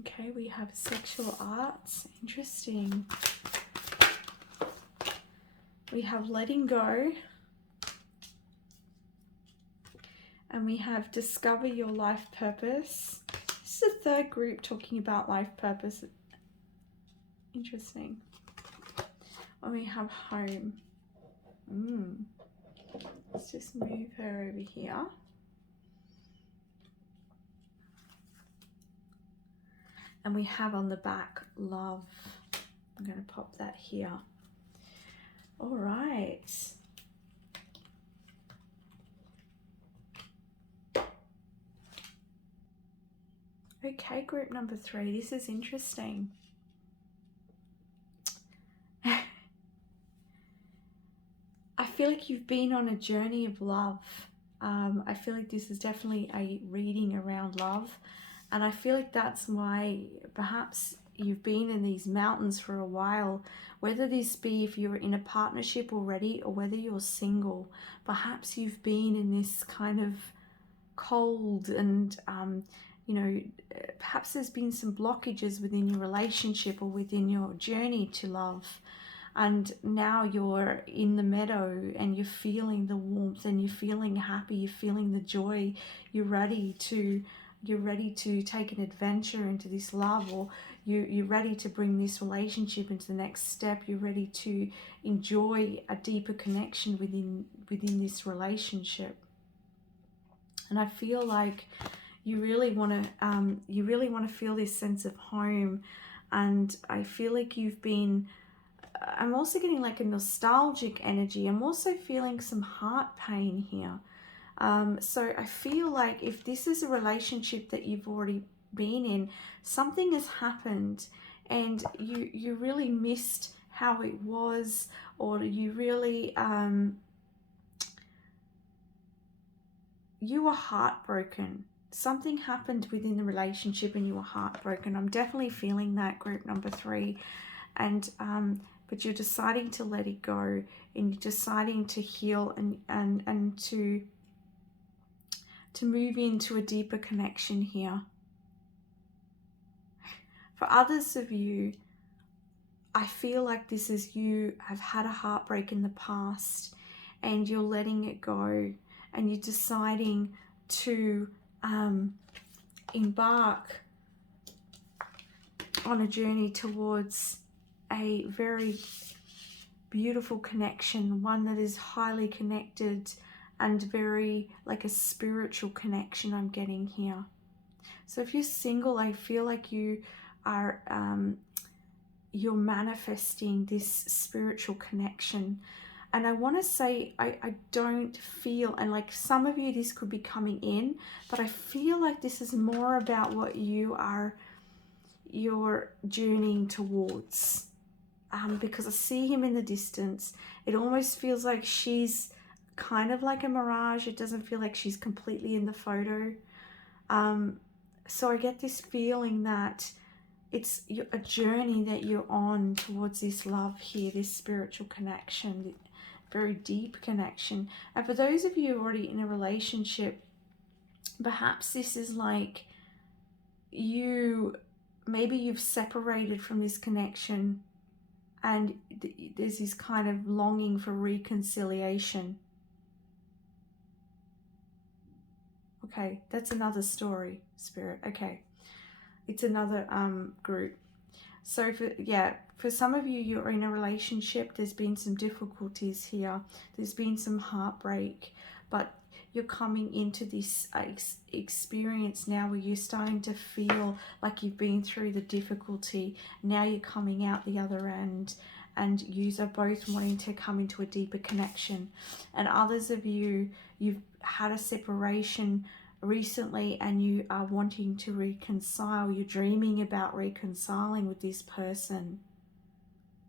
Okay, we have sexual arts. Interesting. We have letting go. And we have discover your life purpose. This is the third group talking about life purpose. Interesting. And we have home. Let's just move her over here. And we have on the back love. I'm going to pop that here. All right. Okay, group number 3. This is interesting. I feel like you've been on a journey of love. I feel like this is definitely a reading around love. And I feel like that's why perhaps you've been in these mountains for a while, whether this be if you're in a partnership already or whether you're single. Perhaps you've been in this kind of cold and, perhaps there's been some blockages within your relationship or within your journey to love. And now you're in the meadow and you're feeling the warmth and you're feeling happy, you're feeling the joy, you're ready to take an adventure into this love, or you're ready to bring this relationship into the next step. You're ready to enjoy a deeper connection within this relationship. And I feel like you really want to feel this sense of home. And I feel like I'm also getting like a nostalgic energy. I'm also feeling some heart pain here. So I feel like if this is a relationship that you've already been in, something has happened and you really missed how it was, or you really you were heartbroken. Something happened within the relationship and you were heartbroken. I'm definitely feeling that, group number 3. and but you're deciding to let it go, and you're deciding to heal and to move into a deeper connection here. For others of you, I feel like this is you have had a heartbreak in the past and you're letting it go, and you're deciding to embark on a journey towards a very beautiful connection, one that is highly connected and very like a spiritual connection I'm getting here. So if you're single, I feel like you are you're manifesting this spiritual connection. And I want to say I don't feel, and like some of you this could be coming in, but I feel like this is more about what you're journeying towards, because I see him in the distance. It almost feels like she's kind of like a mirage. It doesn't feel like she's completely in the photo. So I get this feeling that it's a journey that you're on towards this love here, this spiritual connection, very deep connection. And for those of you already in a relationship, perhaps this is like maybe you've separated from this connection, and there's this kind of longing for reconciliation. Okay, that's another story, Spirit. Okay, it's another group. So for some of you, you're in a relationship, there's been some difficulties here, there's been some heartbreak, but you're coming into this experience now where you're starting to feel like you've been through the difficulty. Now you're coming out the other end, and you are both wanting to come into a deeper connection. And others of you, you've had a separation recently and you are wanting to reconcile. You're dreaming about reconciling with this person.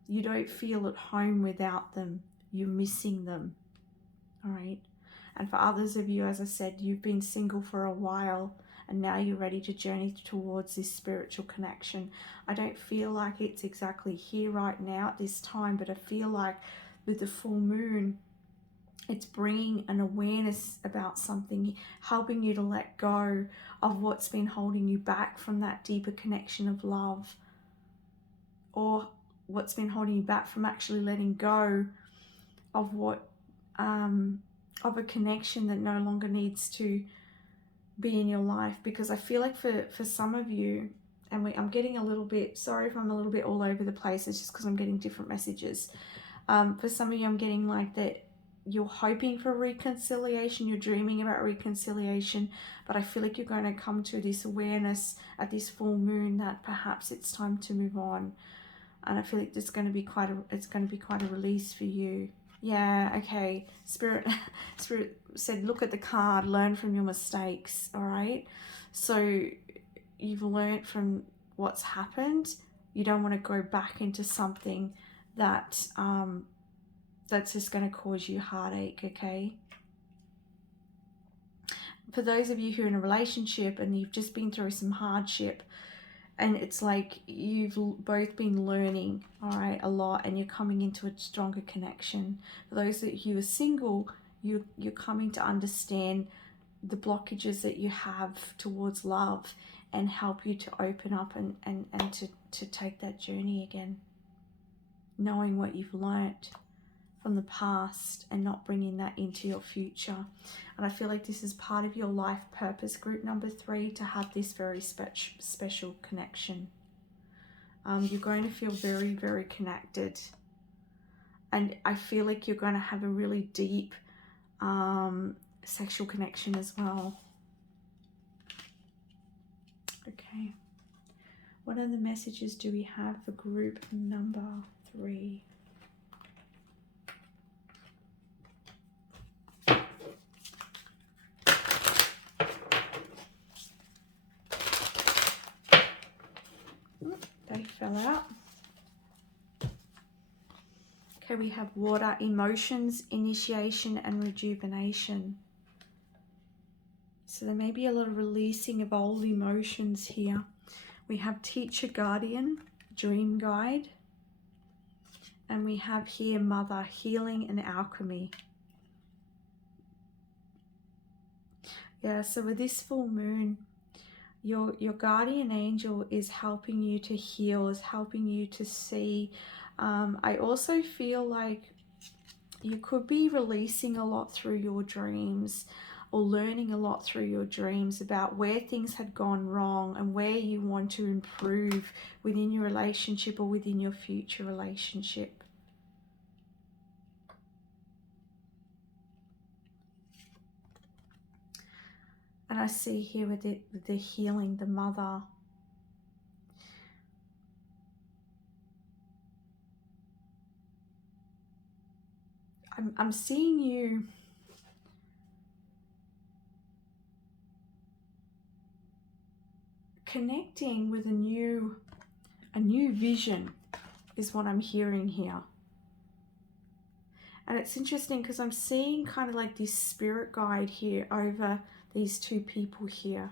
You don't feel at home without them. You're missing them. All right. And for others of you, as I said, you've been single for a while and now you're ready to journey towards this spiritual connection. I don't feel like it's exactly here right now at this time, but I feel like with the full moon, it's bringing an awareness about something, helping you to let go of what's been holding you back from that deeper connection of love, or what's been holding you back from actually letting go of of a connection that no longer needs to be in your life. Because I feel like for some of you, and I'm getting a little bit, sorry if I'm a little bit all over the place, it's just because I'm getting different messages. For some of you, I'm getting like that you're hoping for reconciliation, you're dreaming about reconciliation, but I feel like you're going to come to this awareness at this full moon that perhaps it's time to move on. And I feel like it's going to be quite a release for you. Yeah, okay. Spirit said, look at the card, learn from your mistakes. All right. So you've learned from what's happened. You don't want to go back into something that that's just going to cause you heartache. Okay. For those of you who are in a relationship and you've just been through some hardship, and it's like you've both been learning, all right, a lot, and you're coming into a stronger connection. For those of you who are single, you're coming to understand the blockages that you have towards love and help you to open up and to take that journey again, knowing what you've learnt from the past and not bringing that into your future. And I feel like this is part of your life purpose, group number 3, to have this very special connection. You're going to feel very, very connected. And I feel like you're going to have a really deep sexual connection as well. Okay. What other messages do we have for group number 3? They fell out. Okay, we have water, emotions, initiation, and rejuvenation. So there may be a lot of releasing of old emotions here. We have teacher, guardian, dream guide. And we have here Mother, healing and alchemy. Yeah, so with this full moon, your guardian angel is helping you to heal, is helping you to see. I also feel like you could be releasing a lot through your dreams, or learning a lot through your dreams about where things had gone wrong and where you want to improve within your relationship or within your future relationship. And I see here with the healing, the Mother. I'm seeing you connecting with a new vision is what I'm hearing here. And it's interesting because I'm seeing kind of like this spirit guide here over these two people here.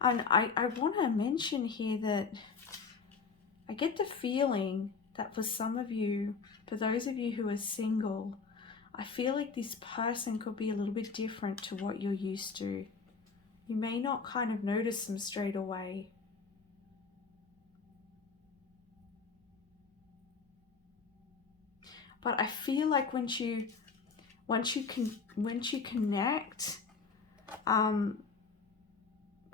And I want to mention here that I get the feeling that for some of you, for those of you who are single, I feel like this person could be a little bit different to what you're used to. You may not kind of notice them straight away. But I feel like once you connect,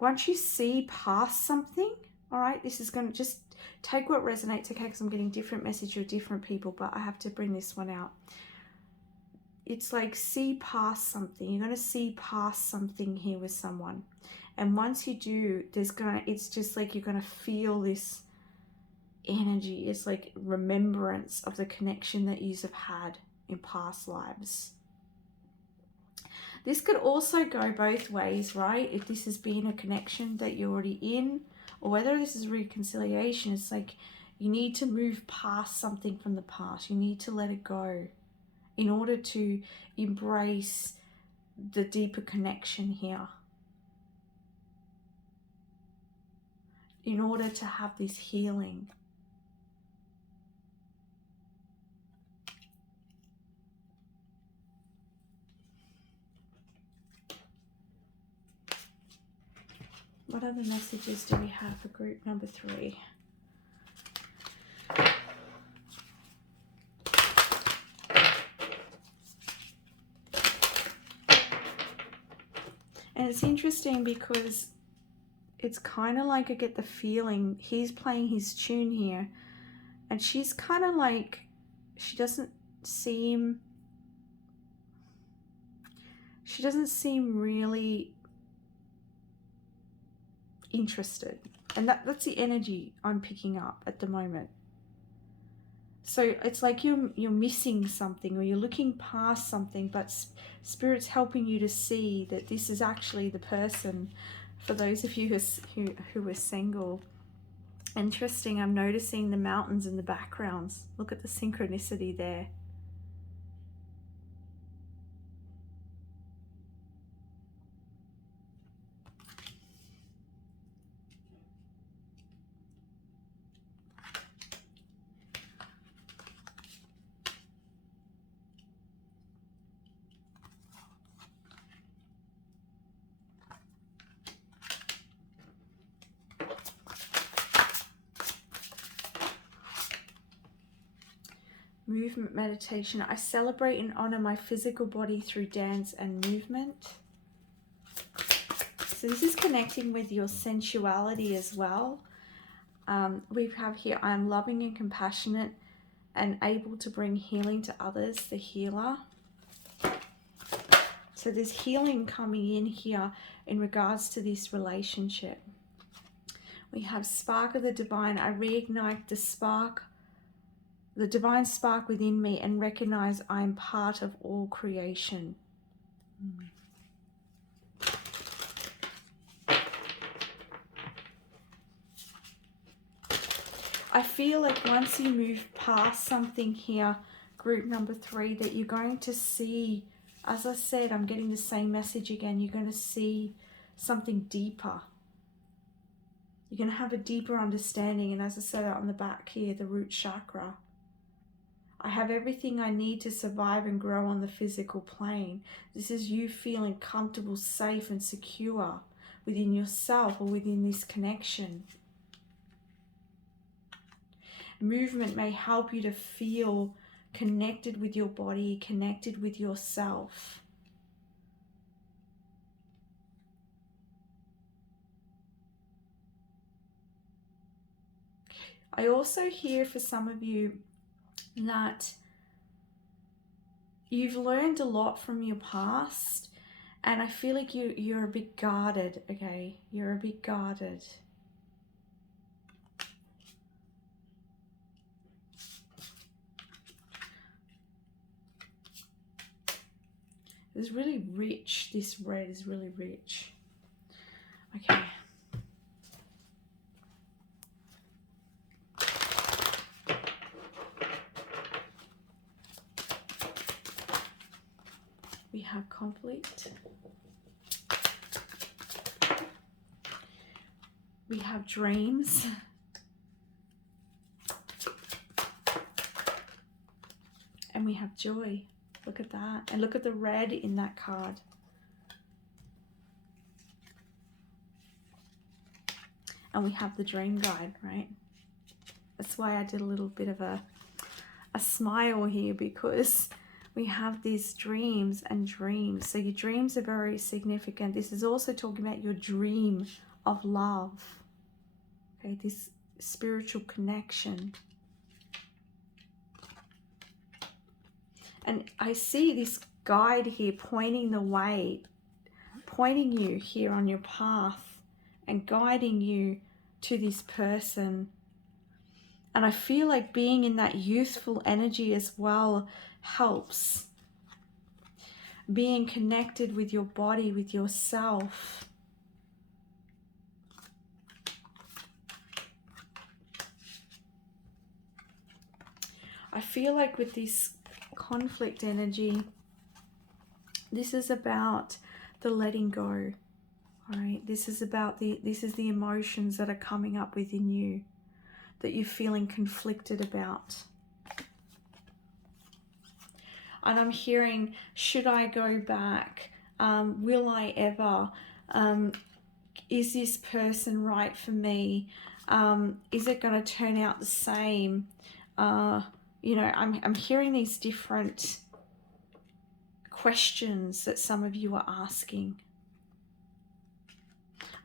once you see past something, all right, this is going to just take what resonates, okay, because I'm getting different message with different people, but I have to bring this one out. It's like see past something. You're going to see past something here with someone. And once you do, it's just like you're going to feel this energy. It's like remembrance of the connection that you have had in past lives. This could also go both ways, right? If this has been a connection that you're already in, or whether this is reconciliation, it's like you need to move past something from the past. You need to let it go in order to embrace the deeper connection here. In order to have this healing. What other messages do we have for group number 3? And it's interesting because it's kind of like I get the feeling he's playing his tune here, and she's kind of like, she doesn't seem really interested. And that's the energy I'm picking up at the moment. So it's like you're missing something, or you're looking past something, but Spirit's helping you to see that this is actually the person. For those of you who are single, interesting, I'm noticing the mountains in the backgrounds. Look at the synchronicity there. Movement meditation. I celebrate and honor my physical body through dance and movement. So this is connecting with your sensuality as well. We have here, I am loving and compassionate and able to bring healing to others, the healer. So there's healing coming in here in regards to this relationship. We have spark of the divine. I reignite the spark, the divine spark within me, and recognize I am part of all creation. I feel like once you move past something here, group number 3, that you're going to see, as I said, I'm getting the same message again, you're going to see something deeper. You're going to have a deeper understanding. And as I said on the back here, the root chakra. I have everything I need to survive and grow on the physical plane. This is you feeling comfortable, safe, and secure within yourself or within this connection. Movement may help you to feel connected with your body, connected with yourself. I also hear for some of you that you've learned a lot from your past, and I feel like you're a bit guarded, okay? You're a bit guarded. It's really rich. This red is really rich. Okay. We have conflict. We have dreams. And we have joy. Look at that. And look at the red in that card. And we have the dream guide, right? That's why I did a little bit of a smile here, because we have these dreams and dreams. So your dreams are very significant. This is also talking about your dream of love. Okay, this spiritual connection. And I see this guide here pointing the way, pointing you here on your path and guiding you to this person. And I feel like being in that youthful energy as well helps. Being connected with your body, with yourself. I feel like with this conflict energy, this is about the letting go. All right, this is the emotions that are coming up within you, that you're feeling conflicted about. And I'm hearing, should I go back? Will I ever? Is this person right for me? Is it going to turn out the same? You know, I'm hearing these different questions that some of you are asking.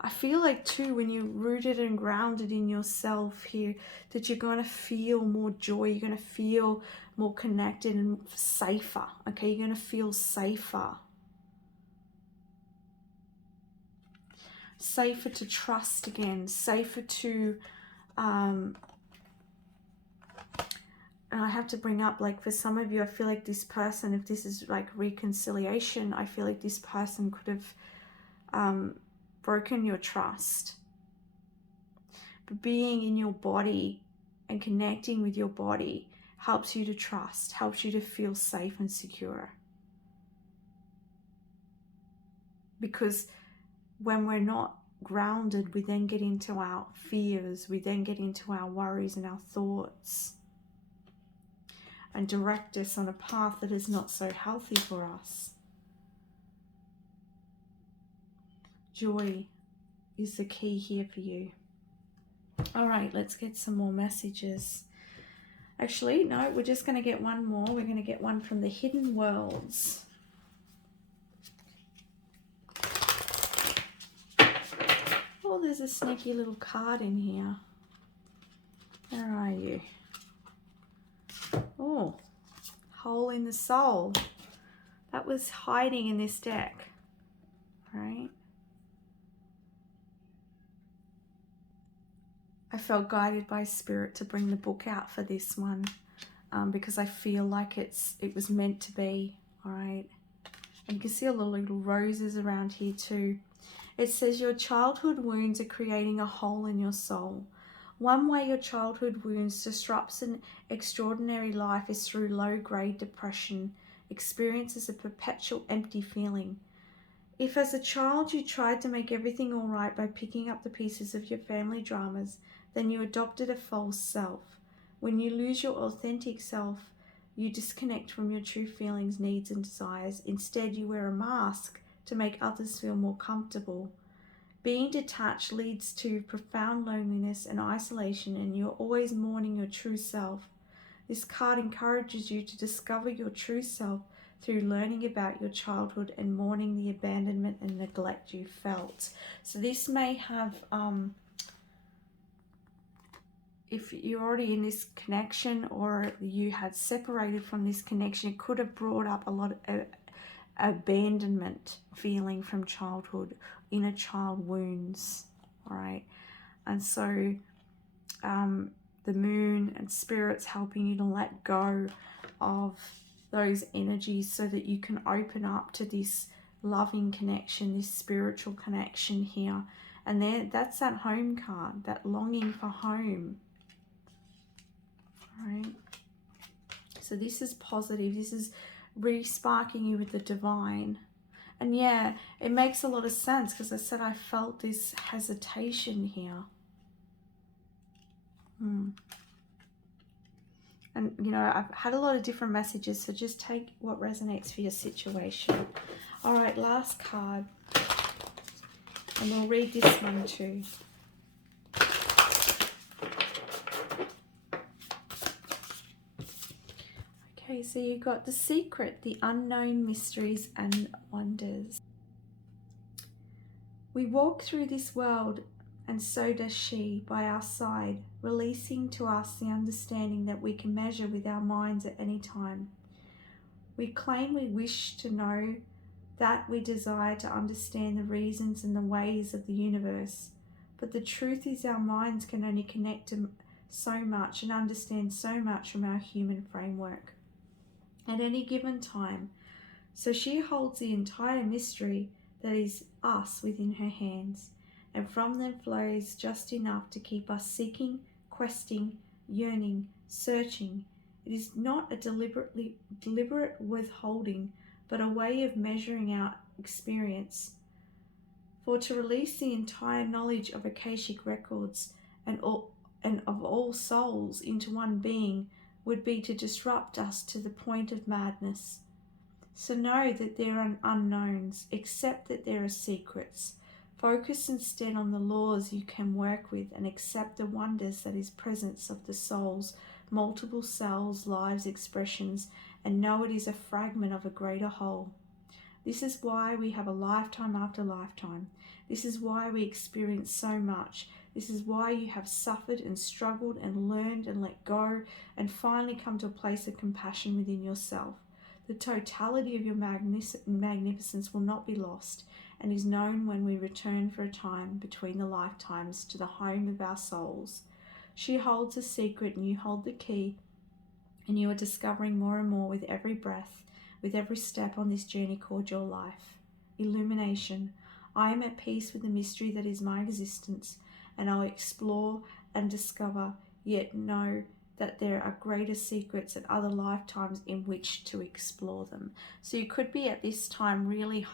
I feel like too, when you're rooted and grounded in yourself here, that you're going to feel more joy. You're going to feel more connected and safer. Okay, you're going to feel safer. Safer to trust again. Safer to... and I have to bring up, like, for some of you, I feel like this person, if this is like reconciliation, I feel like this person could have broken your trust. But being in your body and connecting with your body helps you to trust, helps you to feel safe and secure. Because when we're not grounded, we then get into our fears, we then get into our worries and our thoughts, and direct us on a path that is not so healthy for us. Joy is the key here for you. All right, let's get some more messages. Actually, no, we're just going to get one more. We're going to get one from the Hidden Worlds. Oh, there's a sneaky little card in here. Where are you? Oh, hole in the soul. That was hiding in this deck, right? I felt guided by Spirit to bring the book out for this one, because I feel like it was meant to be, all right? And you can see all the little roses around here too. It says your childhood wounds are creating a hole in your soul. One way your childhood wounds disrupts an extraordinary life is through low-grade depression, experiences a perpetual empty feeling. If as a child you tried to make everything all right by picking up the pieces of your family dramas, then you adopted a false self. When you lose your authentic self, you disconnect from your true feelings, needs, and desires. Instead, you wear a mask to make others feel more comfortable. Being detached leads to profound loneliness and isolation, and you're always mourning your true self. This card encourages you to discover your true self through learning about your childhood and mourning the abandonment and neglect you felt. So this may have, if you're already in this connection or you had separated from this connection, it could have brought up a lot of abandonment feeling from childhood, inner child wounds, all right? And so the moon and spirits helping you to let go of those energies so that you can open up to this loving connection, this spiritual connection here. And there, that's that home card, that longing for home. All right. So this is positive. This is re-sparking you with the divine. And yeah, it makes a lot of sense because I said I felt this hesitation here. And, you know, I've had a lot of different messages, so just take what resonates for your situation. All right, last card. And we'll read this one too. Okay, so you got The Secret, the unknown mysteries and wonders. We walk through this world, and so does she by our side, releasing to us the understanding that we can measure with our minds at any time. We claim we wish to know, that we desire to understand the reasons and the ways of the universe. But the truth is our minds can only connect to so much and understand so much from our human framework at any given time. So she holds the entire mystery that is us within her hands, and from them flows just enough to keep us seeking, questing, yearning, searching. It is not a deliberate withholding, but a way of measuring our experience. For to release the entire knowledge of Akashic records and of all souls into one being would be to disrupt us to the point of madness. So know that there are unknowns, accept that there are secrets. Focus instead on the laws you can work with and accept the wonders that is presence of the soul's multiple selves, lives, expressions, and know it is a fragment of a greater whole. This is why we have a lifetime after lifetime. This is why we experience so much. This is why you have suffered and struggled and learned and let go and finally come to a place of compassion within yourself. The totality of your magnificence will not be lost and is known when we return for a time between the lifetimes to the home of our souls. She holds a secret and you hold the key, and you are discovering more and more with every breath, with every step on this journey called your life. Illumination. I am at peace with the mystery that is my existence, and I'll explore and discover, yet know that there are greater secrets and other lifetimes in which to explore them. So you could be at this time really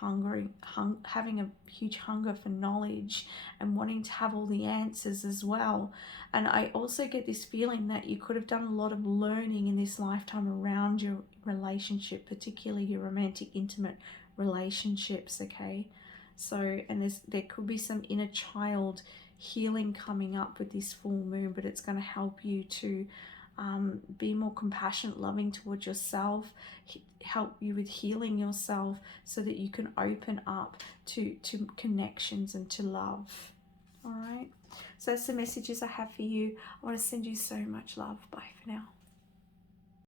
having a huge hunger for knowledge and wanting to have all the answers as well. And I also get this feeling that you could have done a lot of learning in this lifetime around your relationship, particularly your romantic, intimate relationships, okay? So, and there could be some inner child healing coming up with this full moon, but it's going to help you to be more compassionate, loving towards yourself, help you with healing yourself so that you can open up to connections and to love. All right, so that's the messages I have for you. I want to send you so much love. Bye for now.